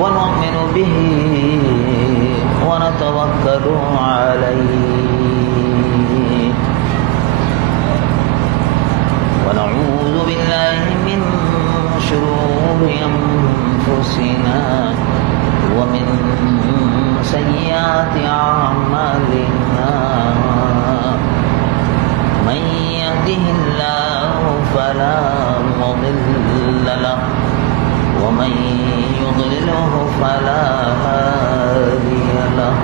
ونؤمن به ونتوكل عليه ونعوذ بالله من شرور أنفسنا ومن سيئات أعمالنا من يهده الله فلا مضل له ومن يضلله فلا هادي له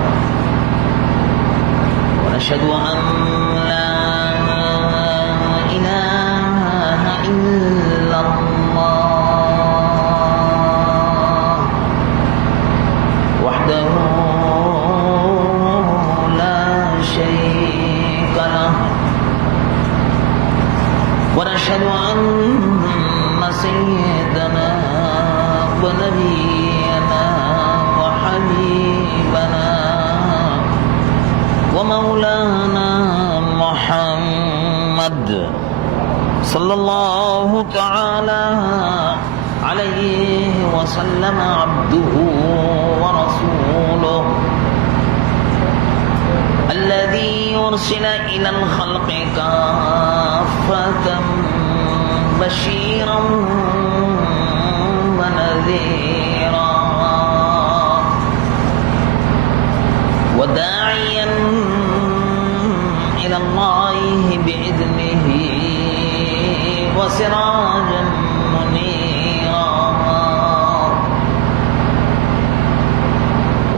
ونشهد أن لا إله إلا الله وحده لا شريك له ونشهد أن سيدنا ونبينا وحبيبنا ومولانا محمد صلى الله تعالى عليه وسلم عبده ورسوله الذي أرسل إلى الخلق كافة بشيرا ونذيرا وداعيا إلى الله بإذنه وسراجا منيرا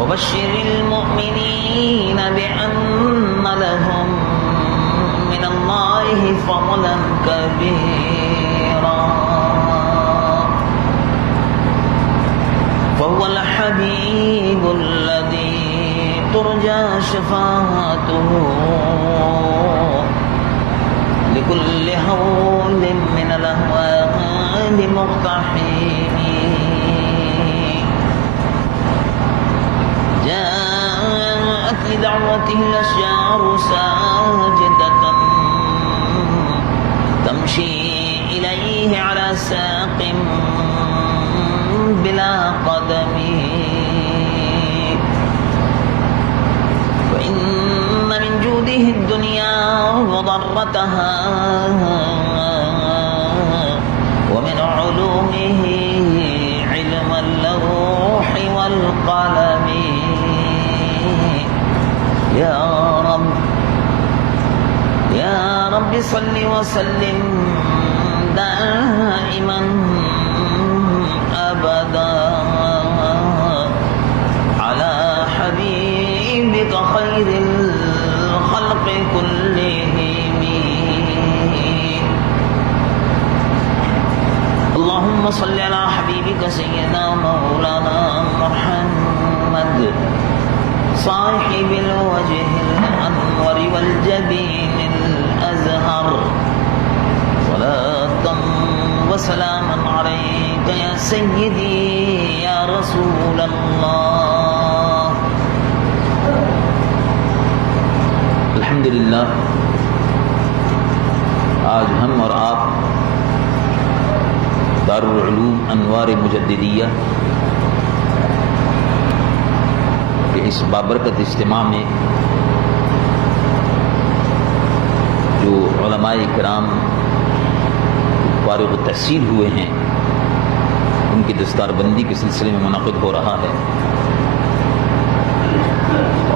وبشر المؤمنين بأن لهم من الله فضلا كبيرا فهو الحبيب الذي ترجى شفاعته لكل هول من الأهوال مقتحم جاءت لدعوته الأشجار ساجدة تمشي إليه على ساق بلا قدم وإن من جوده الدنيا وضرتها ومن علومه علم اللوح والقلم يا رب صل وسلم دائما أبدا اللهم صل على حبيبك سيدنا مولانا محمد صاحب الوجه الأنور والجبين الأزهر صلاة وسلاما عليك يا سيدي يا رسول الله. الحمدللہ آج ہم اور آپ دارالعلوم انوار مجددیہ کہ اس بابرکت اجتماع میں جو علماء کرام فارغ التحصیل ہوئے ہیں ان کی دستار بندی کے سلسلے میں منعقد ہو رہا ہے،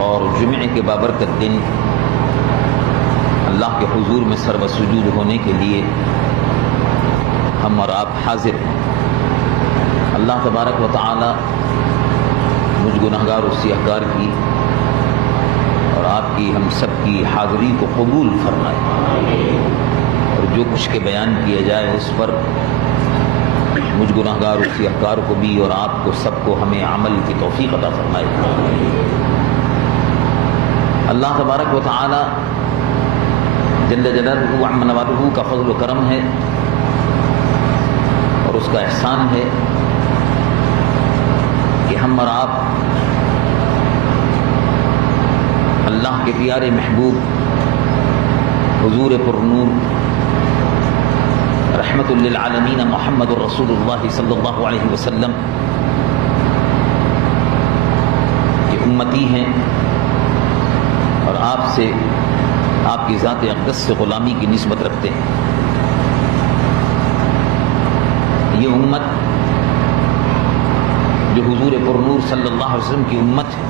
اور جمعے کے بابرکت دن اللہ کے حضور میں سر و سجود ہونے کے لیے ہم اور آپ حاضر ہیں۔ اللہ تبارک و تعالی مجھ گنہگار و سیاہکار کی اور آپ کی ہم سب کی حاضری کو قبول فرمائے، اور جو کچھ کے بیان کیا جائے اس پر مجھ گنہگار و سیاہکار کو بھی اور آپ کو سب کو ہمیں عمل کی توفیق عطا فرمائے۔ اللہ تبارک و تعالی جل جلالہ وعم نوالہ کا فضل و کرم ہے اور اس کا احسان ہے کہ ہم اور آپ اللہ کے پیارے محبوب حضور پرنور رحمت للعالمین محمد الرسول اللہ صلی اللہ علیہ وسلم کی امتی ہیں، اور آپ سے آپ کی ذات اقدس سے غلامی کی نسبت رکھتے ہیں۔ یہ امت جو حضور پرنور صلی اللہ علیہ وسلم کی امت ہے،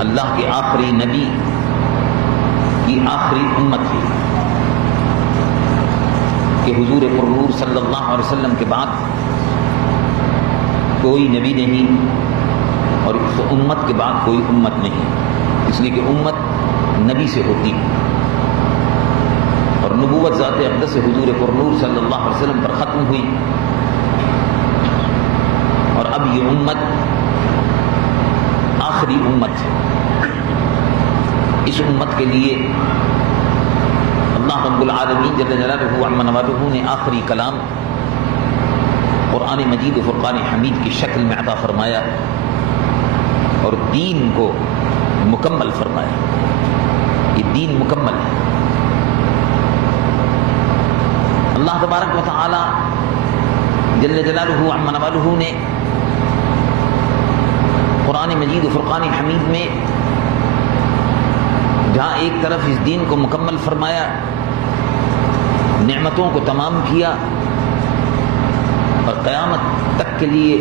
اللہ کے آخری نبی کی آخری امت ہے کہ حضور پرنور صلی اللہ علیہ وسلم کے بعد کوئی نبی نہیں اور اس امت کے بعد کوئی امت نہیں، اس لیے کہ امت نبی سے ہوتی ہے، اور نبوت ذات اقدس حضور پرنور صلی اللہ علیہ وسلم پر ختم ہوئی، اور اب یہ امت آخری امت ہے۔ اس امت کے لیے اللہ رب العالمین جل جلالہ وعم نوالہ نے آخری کلام قرآن مجید و فرقان حمید کی شکل میں عطا فرمایا اور دین کو مکمل فرمایا۔ یہ دین مکمل ہے۔ اللہ تبارک و تعالی جل جلالہ وعم نوالہ نے قرآن مجید و فرقان حمید میں جہاں ایک طرف اس دین کو مکمل فرمایا، نعمتوں کو تمام کیا، اور قیامت تک کے لیے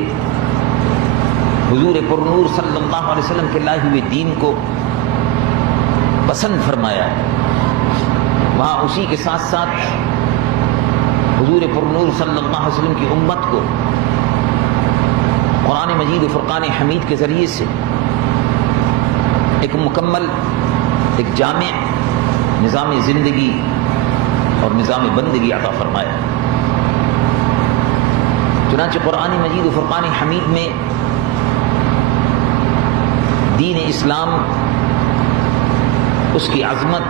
حضور پرنور صلی اللہ علیہ وسلم کے لائے ہوئے دین کو پسند فرمایا، وہاں اسی کے ساتھ ساتھ حضور پرنور صلی اللہ علیہ وسلم کی امت کو قرآن مجید و فرقان حمید کے ذریعے سے ایک مکمل، ایک جامع نظام زندگی اور نظام بندگی عطا فرمایا۔ چنانچہ قرآن مجید و فرقان حمید میں دین اسلام، اس کی عظمت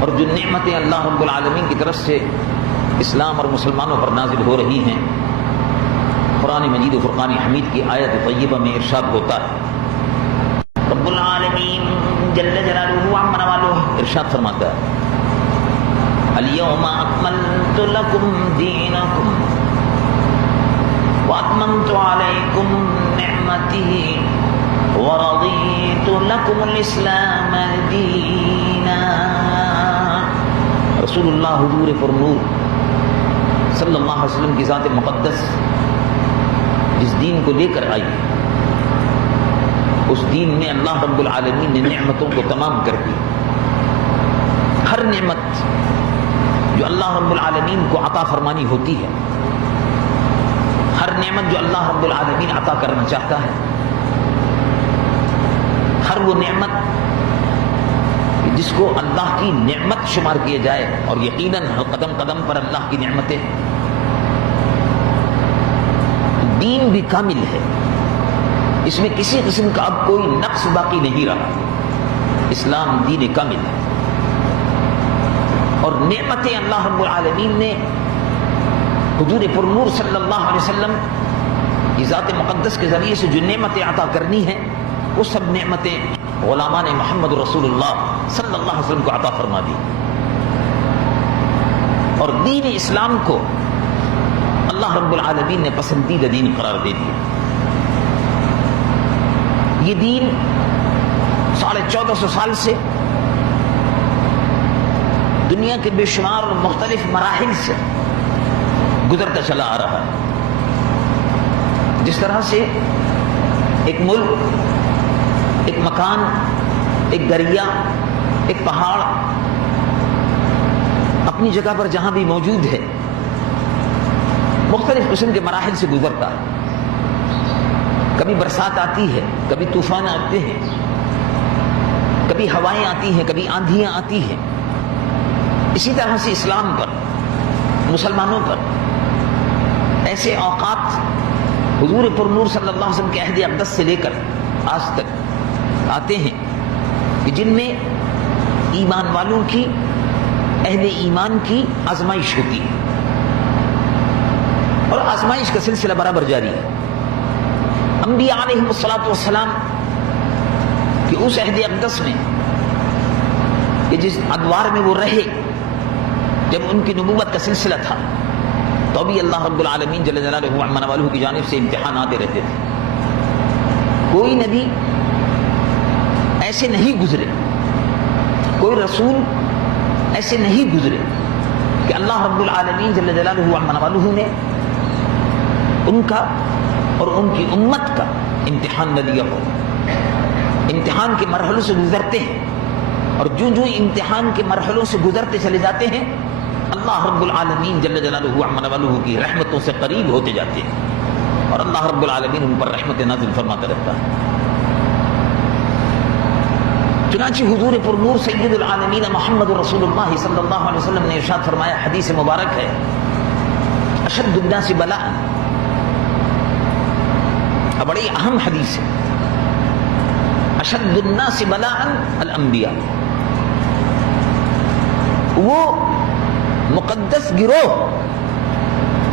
اور جو نعمتیں اللہ رب العالمین کی طرف سے اسلام اور مسلمانوں پر نازل ہو رہی ہیں، قرآن مجید و فرقان حمید کی آیت طیبہ میں ارشاد ہوتا ہے۔ رب العالمین جل جلالہ وعم نوالہ ارشاد فرماتا ہے، الیوم اکملت لکم دینکم واتممت علیکم نعمتی ورضیت لکم الاسلام دینا۔ رسول اللہ حضور پرنور صلی اللہ علیہ وسلم کی ذات مقدس جس دین کو لے کر آئی، اس دین میں اللہ رب العالمین نے نعمتوں کو تمام کر دی۔ ہر نعمت جو اللہ رب العالمین کو عطا فرمانی ہوتی ہے، ہر نعمت جو اللہ رب العالمین عطا کرنا چاہتا ہے، ہر وہ نعمت جس کو اللہ کی نعمت شمار کیا جائے، اور یقیناً قدم قدم پر اللہ کی نعمتیں. دین بھی کامل ہے، اس میں کسی قسم کا اب کوئی نقص باقی نہیں رہا. اسلام دین کامل ہے، اور نعمتیں اللہ رب العالمین نے حضور پرنور صلی اللہ علیہ وسلم کی ذات مقدس کے ذریعے سے جو نعمتیں عطا کرنی ہیں، وہ سب نعمتیں غلامان محمد رسول اللہ صلی اللہ علیہ وسلم کو عطا فرما دی. اور دین اسلام کو اللہ رب العالمین نے پسندیدہ دین قرار دے دیا. یہ دین 1450 سال سے دنیا کے بے شمار اور مختلف مراحل سے گزرتا چلا آ رہا ہے. جس طرح سے ایک ملک، ایک مکان، ایک دریا، ایک پہاڑ اپنی جگہ پر جہاں بھی موجود ہے مختلف قسم کے مراحل سے گزرتا ہے. کبھی برسات آتی ہے، کبھی طوفان آتے ہیں، کبھی ہوائیں آتی ہیں، کبھی آندھیاں آتی ہیں. اسی طرح سے اسلام پر، مسلمانوں پر ایسے اوقات حضور پرنور صلی اللہ علیہ وسلم کے عہد اقدس سے لے کر آج تک آتے ہیں کہ جن میں ایمان والوں کی، اہل ایمان کی آزمائش ہوتی ہے، اور آزمائش کا سلسلہ برابر جاری ہے. انبیاء علیہم الصلاۃ والسلام کہ اس عہد اقدس میں کہ جس ادوار میں وہ رہے، جب ان کی نبوت کا سلسلہ تھا، تو بھی اللہ رب العالمین جل جلالہ عما نوالہ کی جانب سے امتحان آتے رہتے تھے. کوئی نبی ایسے نہیں گزرے، کوئی رسول ایسے نہیں گزرے کہ اللہ رب العالمین جل جلالہ عما نوالہ نے ان کا اور ان کی امت کا امتحان نہ لیا ہو. امتحان کے مرحلوں سے گزرتے ہیں، اور جو جو امتحان کے مرحلوں سے گزرتے چلے جاتے ہیں، اللہ رب العالمین جل جلالہ عما نوالہ کی رحمتوں سے قریب ہوتے جاتے ہیں، اور اللہ رب العالمین ان پر رحمت نازل فرماتا رہتا ہے. چنانچہ حضور پرنور سید العالمین محمد رسول اللہ صلی اللہ علیہ وسلم نے ارشاد فرمایا، حدیث مبارک ہے، اشد الناس بلاء، بڑی اہم حدیث ہے، اشد الناس بلاء الانبیاء. وہ مقدس گروہ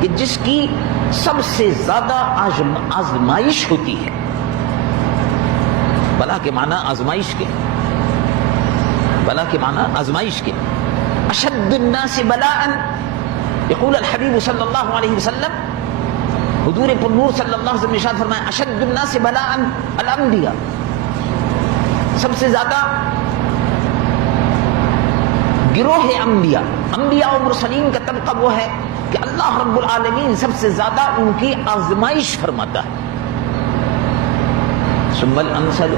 کہ جس کی سب سے زیادہ آزمائش ہوتی ہے. بلا کے معنی آزمائش کے، بلا کے معنی آزمائش کے. اشد الناس بلاء، یقول الحبیب صلی اللہ علیہ وسلم، حضور پرنور صلی اللہ علیہ وسلم نے ارشاد فرمایا، اشد الناس بلاء الانبیاء، سب سے زیادہ گروہ انبیاء، انبیاء و مرسلین کا طبقہ وہ ہے کہ اللہ رب العالمین سب سے زیادہ ان کی آزمائش فرماتا ہے. ثم الامثل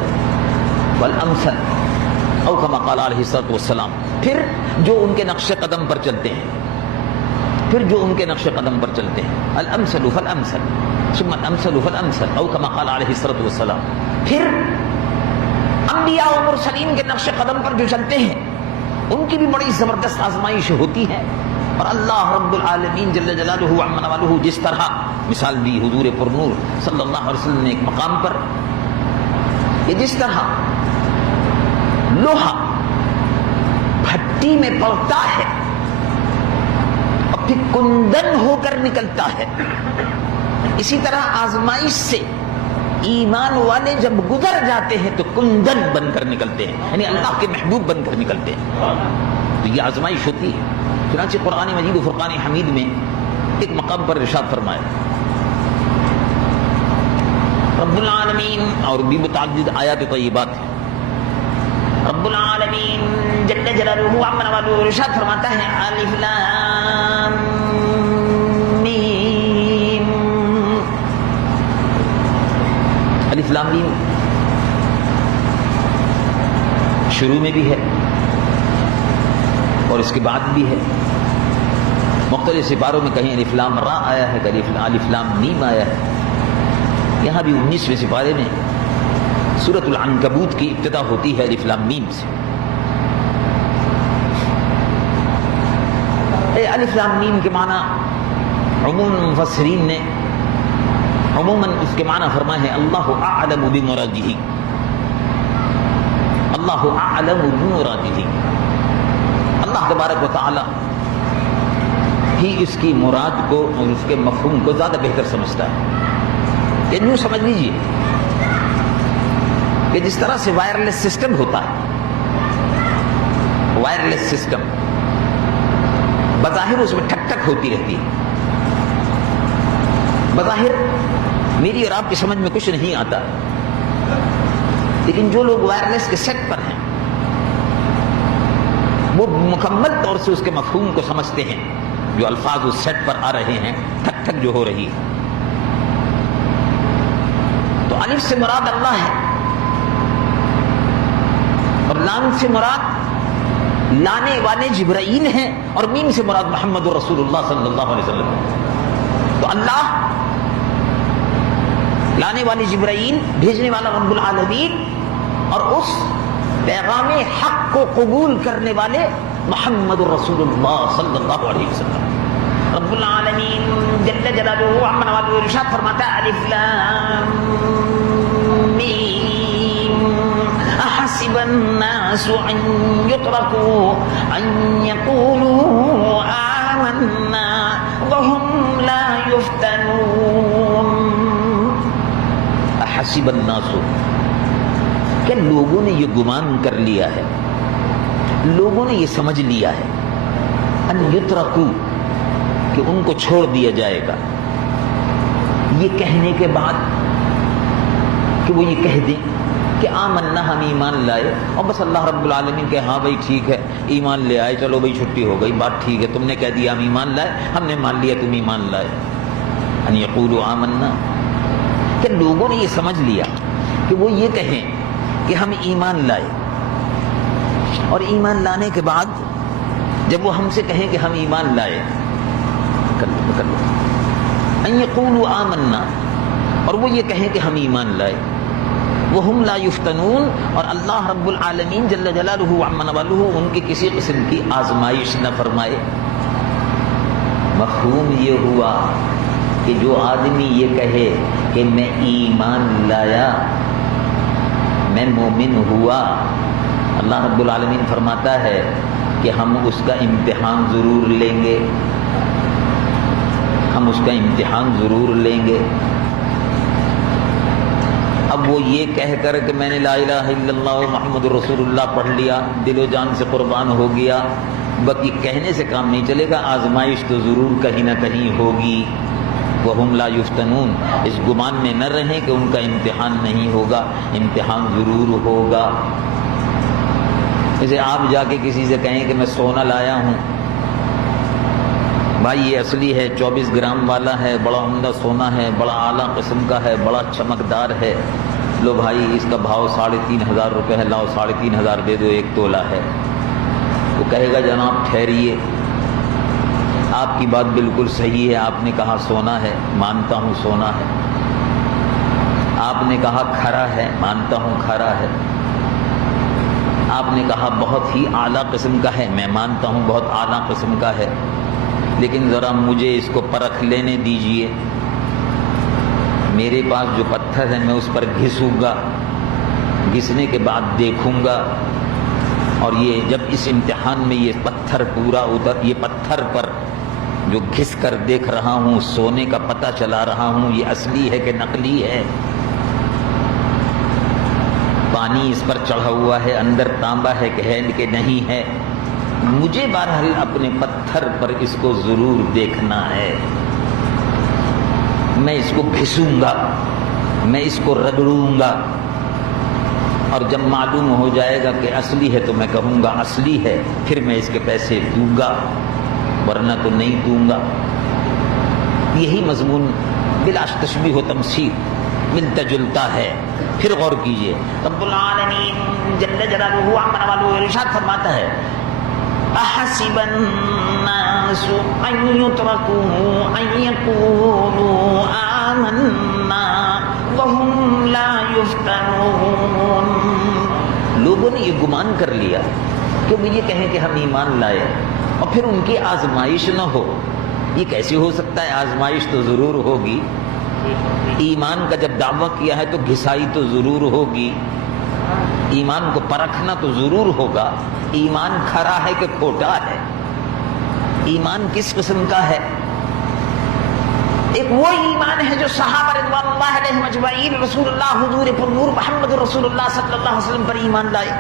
والامثل، او کما قال علیہ الصلوۃ والسلام. پھر جو ان کے نقش قدم پر چلتے ہیں، پھر جو ان کے نقش قدم پر چلتے ہیں، الامثل فالامثل ثم الامثل فالامثل، او کما قال علیہ الصلوۃ والسلام. پھر انبیاء و مرسلین کے نقش قدم پر جو چلتے ہیں ان کی بھی بڑی زبردست آزمائش ہوتی ہے. اور اللہ رب العالمین جل جلالہ عما نوالہ جس طرح مثال دی حضور پرنور صلی اللہ علیہ وسلم نے ایک مقام پر، کہ جس طرح لوہا بھٹی میں پڑتا ہے اور پھر کندن ہو کر نکلتا ہے، اسی طرح آزمائش سے ایمان والے جب گزر جاتے ہیں تو کندن بن کر نکلتے ہیں، یعنی اللہ کے محبوب بن کر نکلتے ہیں. تو یہ آزمائش ہوتی ہے. چنانچہ قرآن مجید و فرقان حمید میں ایک مقام پر ارشاد فرمایا رب العالمین، اور بھی متعدد آیات طیبات ہیں. رب العالمین جل جلالہ عما نوالہ ارشاد فرماتا ہے، الف لام میم، الف لام میم شروع میں بھی ہے اور اس کے بعد بھی ہے. مختلف سپاروں میں کہیں الف لام را آیا ہے، کہیں الف لام میم آیا ہے. یہاں بھی 19ویں سپارے میں سورۃ العنکبوت کی ابتدا ہوتی ہے الف لام میم سے. الف لام میم کے معنی عموماً مفسرین نے عموماً اس کے معنی فرمائے ہیں اللہ اعلم بمرادہ، اللہ اعلم بمرادہ، اللہ تبارک و تعالی ہی اس کی مراد کو اور اس کے مفہوم کو زیادہ بہتر سمجھتا ہے۔ کہ یوں سمجھ لیجیے کہ جس طرح سے وائرلیس سسٹم ہوتا ہے، وائرلیس سسٹم بظاہر اس میں ٹھک ٹھک ہوتی رہتی ہے، بظاہر میری اور آپ کی سمجھ میں کچھ نہیں آتا، لیکن جو لوگ وائرلیس کے سیٹ پر ہیں وہ مکمل طور سے اس کے مفہوم کو سمجھتے ہیں، جو الفاظ اس سیٹ پر آ رہے ہیں، ٹھک ٹھک جو ہو رہی ہے۔ تو الف سے مراد اللہ ہے اور لام سے مراد لانے والے جبرائیل ہیں اور میم سے مراد محمد رسول اللہ صلی اللہ علیہ وسلم۔ تو اللہ لانے والے جبرائیل، بھیجنے والا رب العالمین، اور اس پیغام حق کو قبول کرنے والے محمد رسول اللہ صلی اللہ علیہ وسلم۔ رب العالمین جل جلالہ عما والہ ارشاد فرماتا ہے الف لام میم احسب الناس ان يتركوا ان يقولوا آمنا وهم لا يفتنون۔ احسب الناس، کہ لوگوں نے یہ گمان کر لیا ہے، لوگوں نے یہ سمجھ لیا ہے، ان یترکو، کہ ان کو چھوڑ دیا جائے گا، یہ کہنے کے بعد کہ وہ یہ کہہ دیں کہ آمنا، ہم ایمان لائے، اور بس اللہ رب العالمین کہ ہاں بھائی ٹھیک ہے ایمان لے آئے، چلو بھائی چھٹی ہو گئی، بات ٹھیک ہے، تم نے کہہ دیا ہم ایمان لائے، ہم نے مان لیا تم ایمان لائے۔ ان یقولوا آمنا، کہ لوگوں نے یہ سمجھ لیا کہ وہ یہ کہیں کہ ہم ایمان لائے، اور ایمان لانے کے بعد جب وہ ہم سے کہیں کہ ہم ایمان لائے، کر لو ان یقولوا آمنا، اور وہ یہ کہیں کہ ہم ایمان لائے، وہم لا یفتنون، اور اللہ رب العالمین جل جلالہ عما والہ ان کی کسی قسم کی آزمائش نہ فرمائے۔ مفہوم یہ ہوا کہ جو آدمی یہ کہے کہ میں ایمان لایا، میں مومن ہوا، اللہ رب العالمین فرماتا ہے کہ ہم اس کا امتحان ضرور لیں گے، ہم اس کا امتحان ضرور لیں گے۔ اب وہ یہ کہہ کر کہ میں نے لا الہ الا اللہ محمد رسول اللہ پڑھ لیا، دل و جان سے قربان ہو گیا، باقی کہنے سے کام نہیں چلے گا، آزمائش تو ضرور کہیں نہ کہیں ہوگی۔ وہم لا یفتنون، اس گمان میں نہ رہیں کہ ان کا امتحان نہیں ہوگا، امتحان ضرور ہوگا۔ جیسے آپ جا کے کسی سے کہیں کہ میں سونا لایا ہوں، بھائی یہ اصلی ہے، 24 گرام والا ہے، بڑا عمدہ سونا ہے، بڑا اعلیٰ قسم کا ہے، بڑا چمکدار ہے، لو بھائی اس کا بھاؤ 3500 روپے ہے، لاؤ 3500 دے دو، 1 تولہ ہے۔ وہ کہے گا جناب ٹھہریے، آپ کی بات بالکل صحیح ہے، آپ نے کہا سونا ہے، مانتا ہوں سونا ہے، آپ نے کہا کھرا ہے، مانتا ہوں کھرا ہے، آپ نے کہا بہت ہی اعلیٰ قسم کا ہے، میں مانتا ہوں بہت اعلیٰ قسم کا ہے، لیکن ذرا مجھے اس کو پرکھ لینے دیجئے، میرے پاس جو پتھر ہے میں اس پر گھسوں گا، گھسنے کے بعد دیکھوں گا، اور یہ جب اس امتحان میں یہ پتھر پورا اتر، یہ پتھر پر جو گھس کر دیکھ رہا ہوں، سونے کا پتہ چلا رہا ہوں یہ اصلی ہے کہ نقلی ہے، پانی اس پر چڑھا ہوا ہے، اندر تانبا ہے کہ نہیں ہے، مجھے بہرحال اپنے پتھر پر اس کو ضرور دیکھنا ہے، میں اس کو گھسوں گا، میں اس کو رگڑوں گا، اور جب معلوم ہو جائے گا کہ اصلی ہے تو میں کہوں گا اصلی ہے، پھر میں اس کے پیسے دوں گا، ورنہ تو نہیں دوں گا۔ یہی مضمون بلا تشبیہ و تمثیل ملتا جلتا ہے۔ پھر غور کیجئے، رب العالمین جل جلالہ عما والہ ارشاد فرماتا ہے احسب الناس ان يتركوا ان يقولوا آمنا وهم لا يفتنون۔ لوگوں نے یہ گمان کر لیا کہ وہ یہ کہیں کہ ہم ایمان لائے، اور پھر ان کی آزمائش نہ ہو، یہ کیسے ہو سکتا ہے؟ آزمائش تو ضرور ہوگی، ایمان کا جب دعویٰ کیا ہے تو گھسائی تو ضرور ہوگی، ایمان کو پرکھنا تو ضرور ہوگا، ایمان کھرا ہے کہ کھوٹا ہے، ایمان کس قسم کا ہے؟ ایک وہ ایمان ہے جو صحابہ رضوان اللہ علیہم اجمعین رسول اللہ حضور پر نور محمد رسول اللہ صلی اللہ علیہ وسلم پر ایمان لائے۔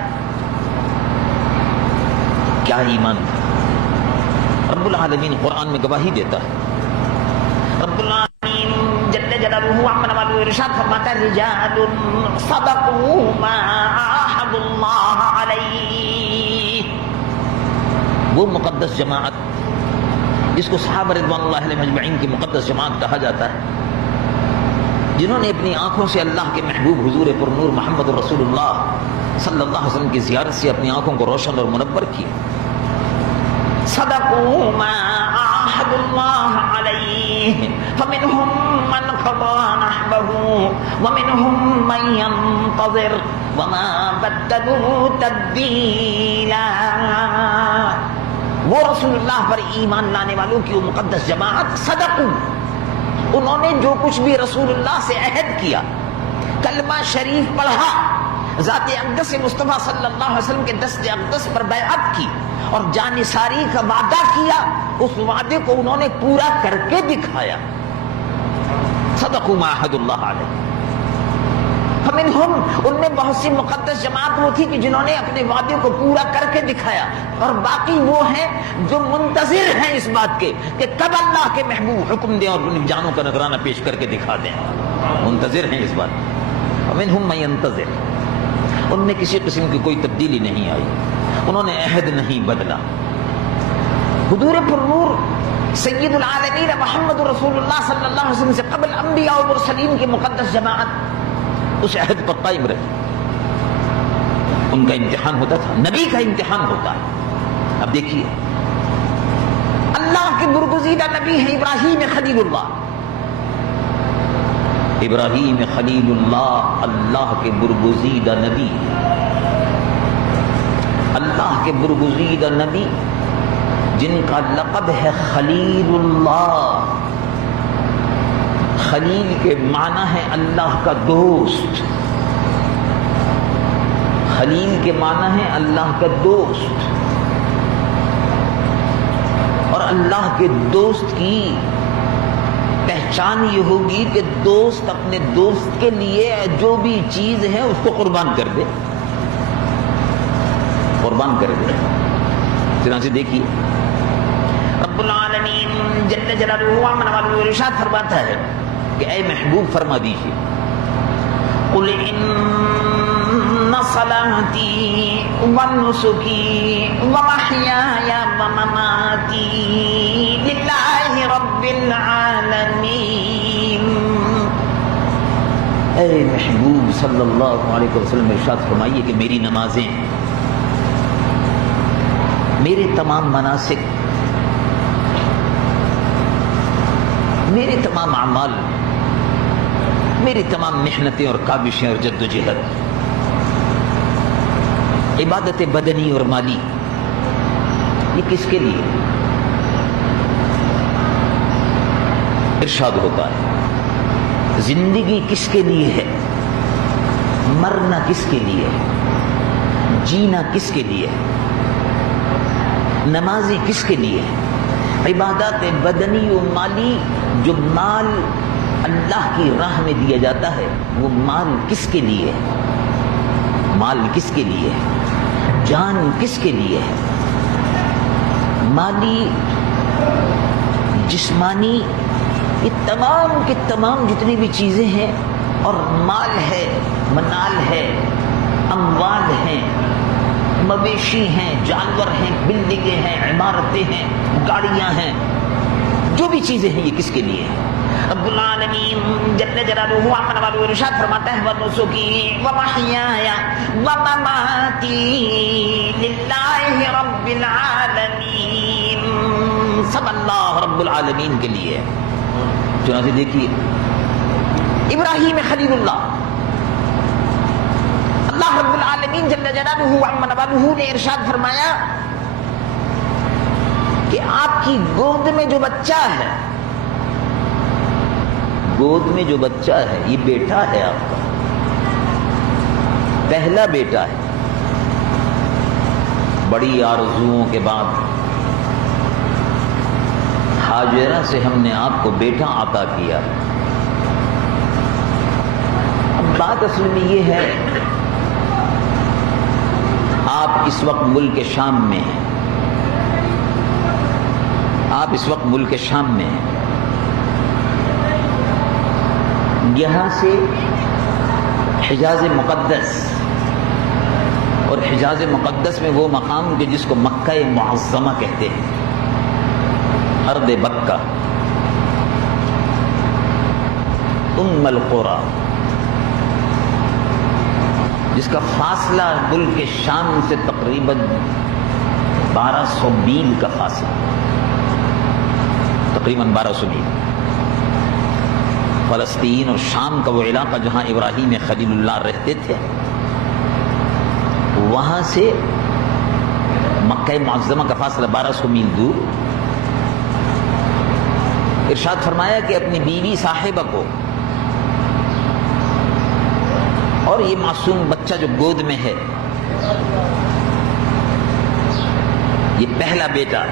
کیا ایمان تھا؟ رب العالمین قرآن میں گواہی دیتا ہے، رب العالمین جل جلالہ عما والہ ارشاد فرماتا ہے رجال صدقوا ما عاهدوا اللہ علیہ، وہ مقدس جماعت جس کو صحابہ رضوان اللہ علیہم اجمعین کی مقدس جماعت کہا جاتا ہے، جنہوں نے اپنی آنکھوں سے اللہ کے محبوب حضور پر نور محمد رسول اللہ صلی اللہ علیہ وسلم کی زیارت سے اپنی آنکھوں کو روشن اور منور کیا۔ صدقوا ما عاهدوا اللہ علیہ فمنهم من قضى نحبه ومنهم من ينتظر وما بدلوا تبدیلا۔ وہ رسول اللہ پر ایمان لانے والوں کی وہ مقدس جماعت صدقوا، انہوں نے جو کچھ بھی رسول اللہ سے عہد کیا، کلمہ شریف پڑھا، ذات اقدس مصطفیٰ صلی اللہ علیہ وسلم کے دست اقدس پر بیعت کی اور جانثاری کا وعدہ کیا، اس وعدے کو انہوں نے پورا کر کے دکھایا۔ صدقوا ما عاهدوا اللہ علیہ۔ فمنہم، ان میں بہت سی مقدس جماعت وہ تھی کہ جنہوں نے اپنے وعدے کو پورا کر کے دکھایا، اور باقی وہ ہیں جو منتظر ہیں اس بات کے کہ کب اللہ کے محبوب حکم دیں اور ان جانوں کا نذرانہ پیش کر کے دکھا دیں، منتظر ہیں اس بات۔ فمنہم من ينتظر، ان میں کسی قسم کی کوئی تبدیلی نہیں آئی، انہوں نے عہد نہیں بدلا۔ حضور پر نور سید العالمین محمد رسول اللہ صلی اللہ علیہ وسلم سے قبل انبیاء و مرسلین کی مقدس جماعت اس عہد پر قائم رہی، ان کا امتحان ہوتا تھا، نبی کا امتحان ہوتا ہے۔ اب دیکھیے، اللہ کے برگزیدہ نبی ہیں ابراہیم خلیل اللہ، ابراہیم خلیل اللہ اللہ کے برگزیدہ نبی، اللہ کے برگزیدہ نبی جن کا لقب ہے خلیل اللہ۔ خلیل کے معنی ہے اللہ کا دوست، خلیل کے معنی ہے اللہ کا دوست، اور اللہ کے دوست کی پہچان یہ ہوگی کہ دوست اپنے دوست کے لیے جو بھی چیز ہے اس کو قربان کر دے، قربان کر دے۔ چنانچہ دیکھیے رب العالمین جل جلالہ عما والہ ارشاد فرماتا ہے کہ اے محبوب فرما دیجیے، قل ان صلاتی ونسکی ومحیای ومماتی للہ رب العالمین۔ اے محبوب صلی اللہ علیہ وسلم ارشاد فرمائیے کہ میری نمازیں، میرے تمام مناسک، میرے تمام اعمال، میری تمام محنتیں اور کاوشیں اور جد و جہد، عبادت بدنی اور مالی، یہ کس کے لیے؟ ارشاد ہوتا ہے زندگی کس کے لیے ہے، مرنا کس کے لیے ہے، جینا کس کے لیے ہے، نمازیں کس کے لیے ہے، عبادات بدنی و مالی، جو مال اللہ کی راہ میں دیا جاتا ہے وہ مال کس کے لیے ہے، مال کس کے لیے ہے، جان کس کے لیے ہے، مالی جسمانی یہ تمام کے تمام جتنی بھی چیزیں ہیں، اور مال ہے، منال ہے، اموال ہیں، مویشی ہیں، جانور ہیں، بلڈنگیں ہیں، عمارتیں ہیں، گاڑیاں ہیں، جو بھی چیزیں ہیں یہ کس کے لیے ہیں؟ رب العالمین جل جلالہ عما والہ ارشاد فرماتا ہے وَنُسُكِي وَمَحْيَايَ وَمَمَاتِي لِلَّهِ رَبِّ الْعَالَمِينَ، سب اللہ رب العالمین کے لیے۔ چنانچہ دیکھیے ابراہیم خلیل اللہ، اللہ رب العالمین جل جلالہ عما والہ نے ارشاد فرمایا کہ آپ کی گود میں جو بچہ ہے، گود میں جو بچہ ہے یہ بیٹا ہے آپ کا، پہلا بیٹا ہے۔ بڑی آرزوؤں کے بعد ہاجرہ سے ہم نے آپ کو بیٹا عطا کیا۔ اب بات اصل میں یہ ہے، آپ اس وقت ملک شام میں ہیں، آپ اس وقت ملک شام میں ہیں۔ یہاں سے حجاز مقدس، اور حجاز مقدس میں وہ مقام کہ جس کو مکہ معظمہ کہتے ہیں، ارض مکہ، ام القری، جس کا فاصلہ ملک شام سے تقریباً 1200 میل کا فاصلہ، تقریباً 1200 میل۔ فلسطین اور شام کا وہ علاقہ جہاں ابراہیم خلیل اللہ رہتے تھے، وہاں سے مکہ معظمہ کا فاصلہ 1200 میل دور۔ ارشاد فرمایا کہ اپنی بیوی صاحبہ کو اور یہ معصوم بچہ جو گود میں ہے، یہ پہلا بیٹا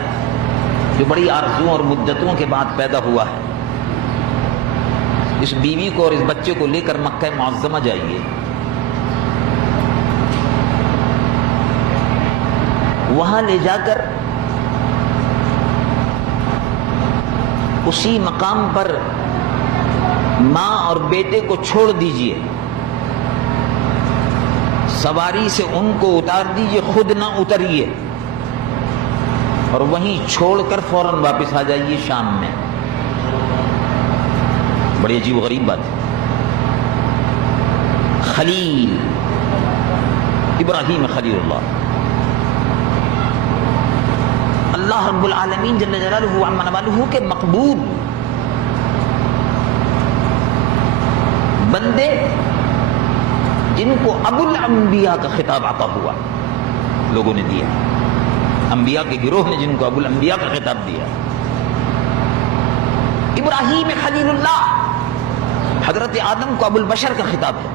جو بڑی آرزوؤں اور مدتوں کے بعد پیدا ہوا ہے، اس بیوی کو اور اس بچے کو لے کر مکہ معظمہ جائیے۔ وہاں لے جا کر اسی مقام پر ماں اور بیٹے کو چھوڑ دیجئے، سواری سے ان کو اتار دیجئے، خود نہ اتریے، اور وہیں چھوڑ کر فوراً واپس آ جائیے شام میں۔ بڑی عجیب و غریب بات ہے۔ خلیل ابراہیم خلیل اللہ، اللہ رب العالمین جل جلالہ عما نوالہ کے مقبول بندے، جن کو ابو الانبیاء کا خطاب عطا ہوا، لوگوں نے دیا، انبیاء کے گروہ نے جن کو ابو الانبیاء کا خطاب دیا۔ ابراہیم خلیل اللہ، حضرت آدم کو ابو البشر کا خطاب ہے۔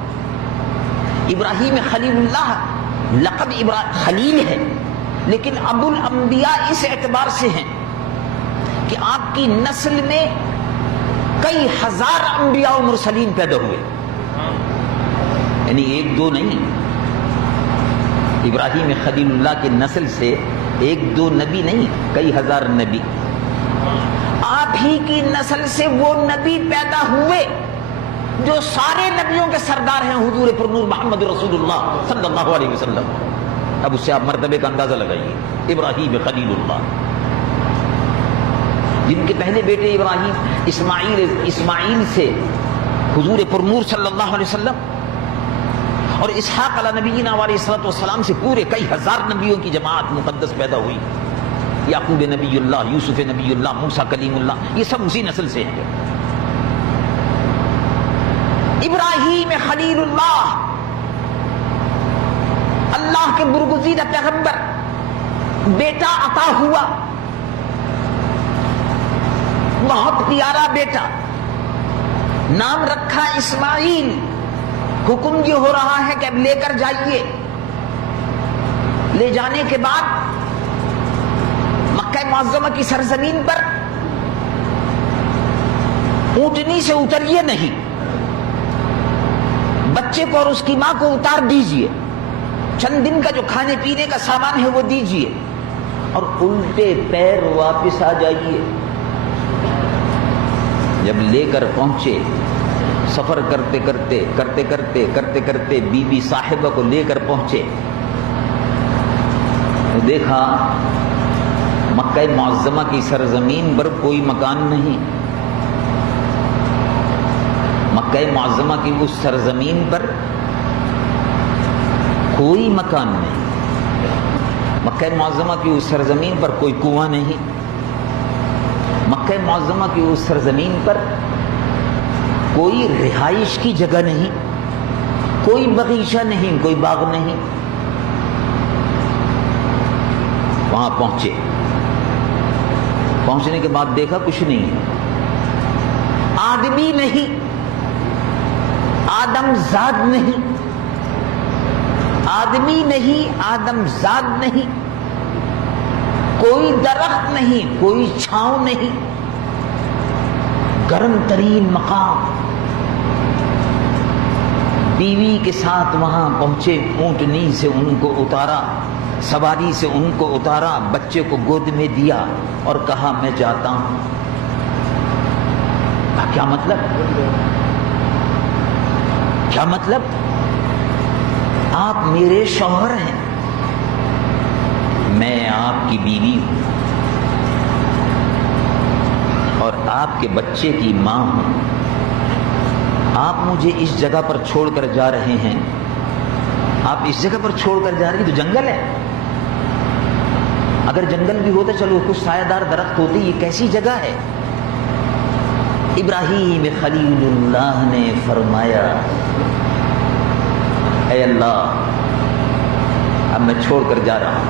ابراہیم خلیل اللہ لقب خلیل ہے، لیکن ابو الانبیاء اس اعتبار سے ہیں کہ آپ کی نسل میں کئی ہزار انبیاء و مرسلین پیدا ہوئے، یعنی ایک دو نہیں۔ ابراہیم خلیل اللہ کی نسل سے ایک دو نبی نہیں، کئی ہزار نبی۔ آپ ہی کی نسل سے وہ نبی پیدا ہوئے جو سارے نبیوں کے سردار ہیں، حضور پر نور محمد رسول اللہ صلی اللہ علیہ وسلم۔ اب اس سے آپ مرتبے کا اندازہ لگائیے۔ ابراہیم خلیل اللہ، جن کے پہلے بیٹے ابراہیم اسماعیل سے حضور پر نور صلی اللہ علیہ وسلم، اور اسحاق علی نبینا علیہ الصلوۃ والسلام سے پورے کئی ہزار نبیوں کی جماعت مقدس پیدا ہوئی۔ یعقوب نبی اللہ، یوسف نبی اللہ، موسیٰ کلیم اللہ، یہ سب اسی نسل سے ہیں۔ ابراہیم خلیل اللہ، اللہ کے برگزیدہ پیغمبر، بیٹا عطا ہوا، بہت پیارا بیٹا، نام رکھا اسماعیل۔ حکم یہ ہو رہا ہے کہ اب لے کر جائیے۔ لے جانے کے بعد مکہ معظمہ کی سرزمین پر اونٹنی سے اتریے نہیں، بچے کو اور اس کی ماں کو اتار دیجئے، چند دن کا جو کھانے پینے کا سامان ہے وہ دیجئے، اور الٹے پیر واپس آ جائیے۔ جب لے کر پہنچے، سفر کرتے کرتے بی بی صاحبہ کو لے کر پہنچے، تو دیکھا مکہ معظمہ کی سرزمین پر کوئی مکان نہیں، مکہ معظمہ کی اس سرزمین پر کوئی مکان نہیں، مکہ معظمہ کی اس سرزمین پر کوئی کنواں نہیں، مکہ معظمہ کی اس سرزمین پر کوئی رہائش کی جگہ نہیں، کوئی باغیچہ نہیں، کوئی باغ نہیں۔ وہاں پہنچے پہنچنے کے بعد دیکھا کچھ نہیں، آدمی نہیں، آدم زاد نہیں، آدمی نہیں، آدم زاد نہیں، کوئی درخت نہیں، کوئی چھاؤں نہیں، گرم ترین مقام۔ بیوی کے ساتھ وہاں پہنچے، اونٹنی سے ان کو اتارا، سواری سے ان کو اتارا، بچے کو گود میں دیا اور کہا میں جاتا ہوں۔ کیا مطلب؟ کیا مطلب؟ آپ میرے شوہر ہیں، میں آپ کی بیوی ہوں اور آپ کے بچے کی ماں ہوں۔ آپ مجھے اس جگہ پر چھوڑ کر جا رہے ہیں، آپ اس جگہ پر چھوڑ کر جا رہے ہیں، تو جنگل ہے۔ اگر جنگل بھی ہوتا چلو کچھ سایہ دار درخت ہوتے، یہ کیسی جگہ ہے؟ ابراہیم خلیل اللہ نے فرمایا اے اللہ اب میں چھوڑ کر جا رہا ہوں۔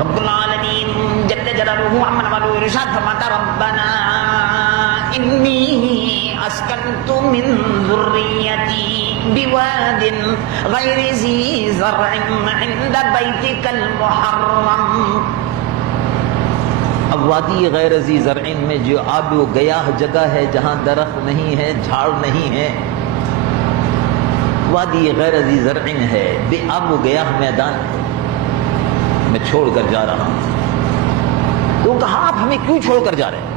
رب العالمین جل جلالہ عما والو ارشاد فرماتا ربنا انی اسکنت من ذریتی بواد غیر ذی زرع عند بیتک المحرم۔ اب وادی غیر ذی زرع میں جو آب و گیاہ جگہ ہے، جہاں درخت نہیں ہے، جھاڑ نہیں ہے، وادی غیر ذی زرع ہے، بے آب و گیاہ میدان ہے، میں چھوڑ کر جا رہا ہوں۔ تو کہا آپ ہمیں کیوں چھوڑ کر جا رہے ہیں؟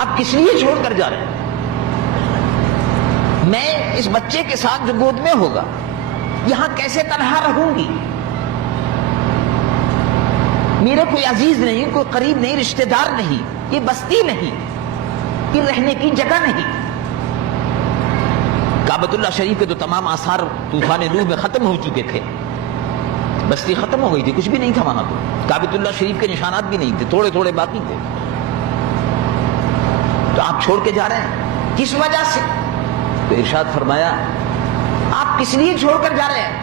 آپ کس لیے چھوڑ کر جا رہے ہیں؟ میں اس بچے کے ساتھ جو گود میں ہوگا یہاں کیسے تنہا رہوں گی؟ میرا کوئی عزیز نہیں، کوئی قریب نہیں، رشتہ دار نہیں، یہ بستی نہیں، یہ رہنے کی جگہ نہیں۔ کعبۃ اللہ شریف کے تو تمام آثار طوفان نوح میں ختم ہو چکے تھے، بستی ختم ہو گئی تھی، کچھ بھی نہیں تھا وہاں تو، کعبۃ اللہ شریف کے نشانات بھی نہیں تھے، تھوڑے تھوڑے باقی تھے۔ تو آپ چھوڑ کے جا رہے ہیں کس وجہ سے؟ تو ارشاد فرمایا آپ کس لیے چھوڑ کر جا رہے ہیں؟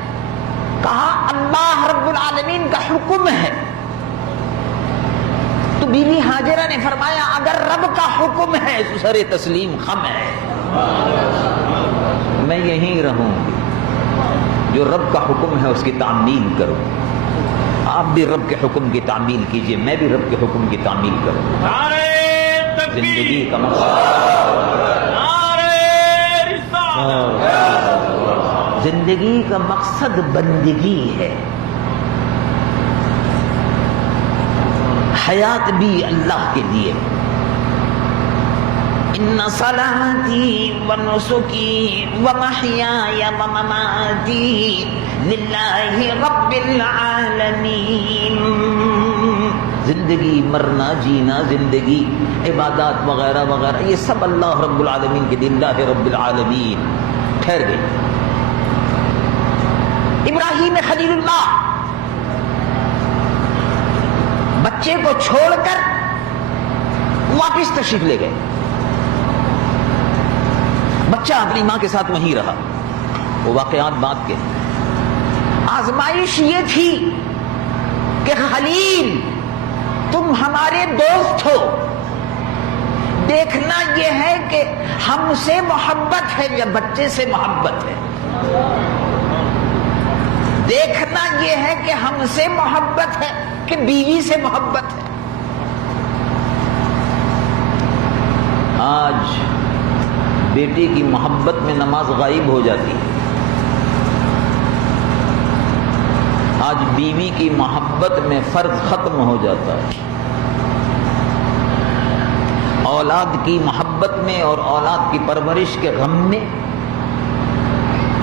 کہا اللہ رب العالمین کا حکم ہے۔ تو بیوی ہاجرہ نے فرمایا اگر رب کا حکم ہے تو سر تسلیم خم ہے، میں یہیں رہوں گی، جو رب کا حکم ہے اس کی تعمیل کرو۔ آپ بھی رب کے حکم کی تعمیل کیجئے، میں بھی رب کے حکم کی تعمیل کروں۔ زندگی کا زندگی کا مقصد بندگی ہے، حیات بھی اللہ کے لیے۔ ان صلاتی ونسکی ومحیای ومماتی للہ رب العالمین۔ زندگی، مرنا، جینا، زندگی، عبادات وغیرہ وغیرہ، یہ سب اللہ رب العالمین کے دین، اللہ رب العالمین۔ ٹھہر گئی ابراہیم خلیل اللہ بچے کو چھوڑ کر واپس تشریف لے گئے۔ بچہ اپنی ماں کے ساتھ وہیں رہا۔ وہ واقعات بعد کے، آزمائش یہ تھی کہ خلیل تم ہمارے دوست ہو، دیکھنا یہ ہے کہ ہم سے محبت ہے یا بچے سے محبت ہے، دیکھنا یہ ہے کہ ہم سے محبت ہے کہ بیوی سے محبت ہے۔ آج بیٹی کی محبت میں نماز غائب ہو جاتی ہے، آج بیوی کی محبت میں فرض ختم ہو جاتا ہے، اولاد کی محبت میں اور اولاد کی پرورش کے غم میں،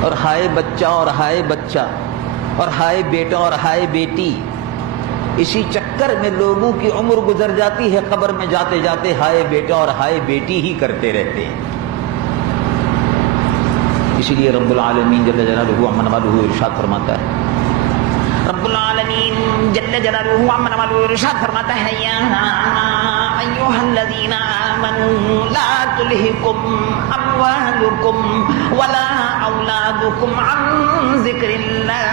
اور ہائے بچہ اور ہائے بچہ اور ہائے بیٹا اور ہائے بیٹی، اسی چکر میں لوگوں کی عمر گزر جاتی ہے، قبر میں جاتے جاتے ہائے بیٹا اور ہائے بیٹی ہی کرتے رہتے ہیں۔ اسی لیے رب العالمین جل جلالہ عما والہ ارشاد فرماتا ہے، رب العالمین جل جلالہ عما والہ ارشاد فرماتا ہے یا ایھا الذین آمنوا لا تلھکم اموالکم ولا اولادکم عن ذکر اللہ۔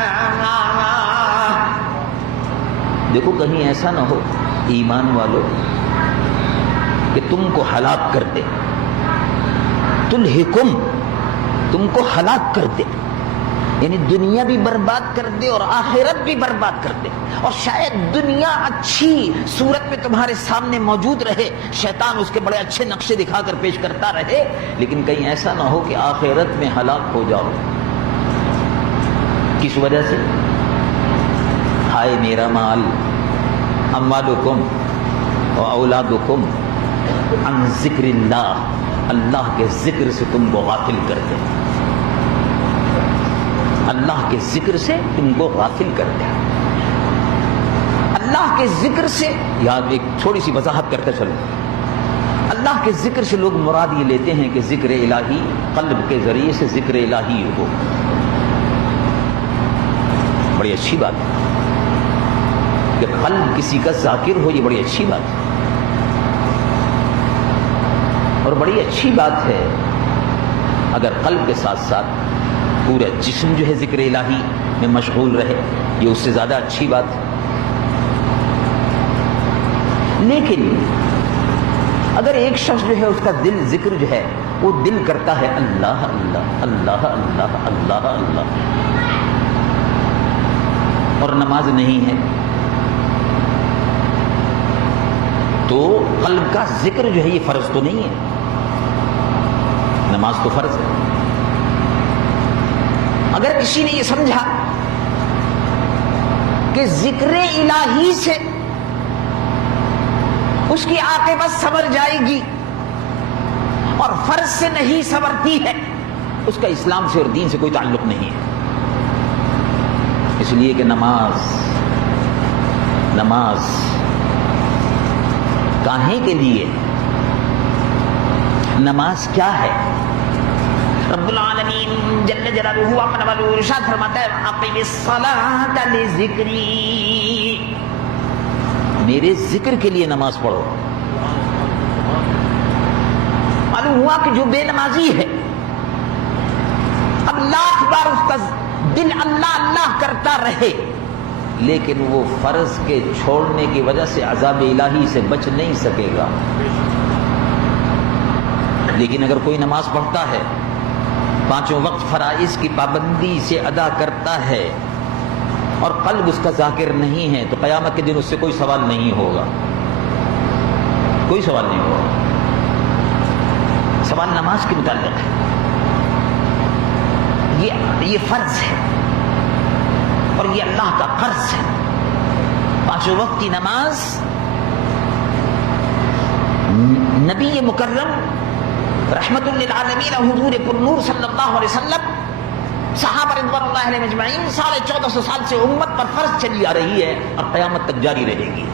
دیکھو کہیں ایسا نہ ہو ایمان والو کہ تم کو ہلاک کر دے، تلہکم، تم کو ہلاک کر دے، یعنی دنیا بھی برباد کر دے اور آخرت بھی برباد کر دے. اور شاید دنیا اچھی صورت میں تمہارے سامنے موجود رہے، شیطان اس کے بڑے اچھے نقشے دکھا کر پیش کرتا رہے، لیکن کہیں ایسا نہ ہو کہ آخرت میں ہلاک ہو جاؤ. کس وجہ سے؟ ہائے میرا مال، اموالکم و اولادکم عن ذکر اللہ، اللہ کے ذکر سے تم کو غافل کر دے، اللہ کے ذکر سے تم کو غافل کر دے. اللہ کے ذکر سے، یاد ایک تھوڑی سی وضاحت کرتے چلو. اللہ کے ذکر سے لوگ مراد یہ لیتے ہیں کہ ذکر الہی قلب کے ذریعے سے ذکر الہی ہو. بڑی اچھی بات ہے کہ قلب کسی کا ذاکر ہو، یہ بڑی اچھی بات ہے. اور بڑی اچھی بات ہے اگر قلب کے ساتھ ساتھ پورا جسم جو ہے ذکر الہی میں مشغول رہے، یہ اس سے زیادہ اچھی بات ہے. لیکن اگر ایک شخص جو ہے اس کا دل ذکر جو ہے وہ دل کرتا ہے اللہ اللہ اللہ اللہ اللہ اللہ، اور نماز نہیں ہے، تو قلب کا ذکر جو ہے یہ فرض تو نہیں ہے. نماز تو فرض ہے. اگر کسی نے یہ سمجھا کہ ذکر الہی سے اس کی عاقبت سنور جائے گی اور فرض سے نہیں سنورتی ہے، اس کا اسلام سے اور دین سے کوئی تعلق نہیں ہے. اس لیے کہ نماز کاہے کے لیے؟ نماز کیا ہے؟ رب العالمین جل جلالہ اپنا والو ارشاد فرماتا ہے اقیم الصلاۃ لذکری، میرے ذکر کے لیے نماز پڑھو. معلوم ہوا کہ جو بے نمازی ہے اب لاکھ بار اس کا دل اللہ اللہ کرتا رہے، لیکن وہ فرض کے چھوڑنے کی وجہ سے عذاب الہی سے بچ نہیں سکے گا. لیکن اگر کوئی نماز پڑھتا ہے، پانچوں وقت فرائض کی پابندی سے ادا کرتا ہے اور قلب اس کا ذاکر نہیں ہے، تو قیامت کے دن اس سے کوئی سوال نہیں ہوگا، کوئی سوال نہیں ہوگا. سوال نماز کے متعلق ہے. یہ فرض ہے اور یہ اللہ کا قرض ہے. پانچوں وقت کی نماز نبی مکرم رحمت للعالمین حضور پر نور صلی اللہ علیہ وسلم صحابہ رضوان اللہ علیہ اجمعین 1450 سال سے امت پر فرض چلی آ رہی ہے اور قیامت تک جاری رہے گی.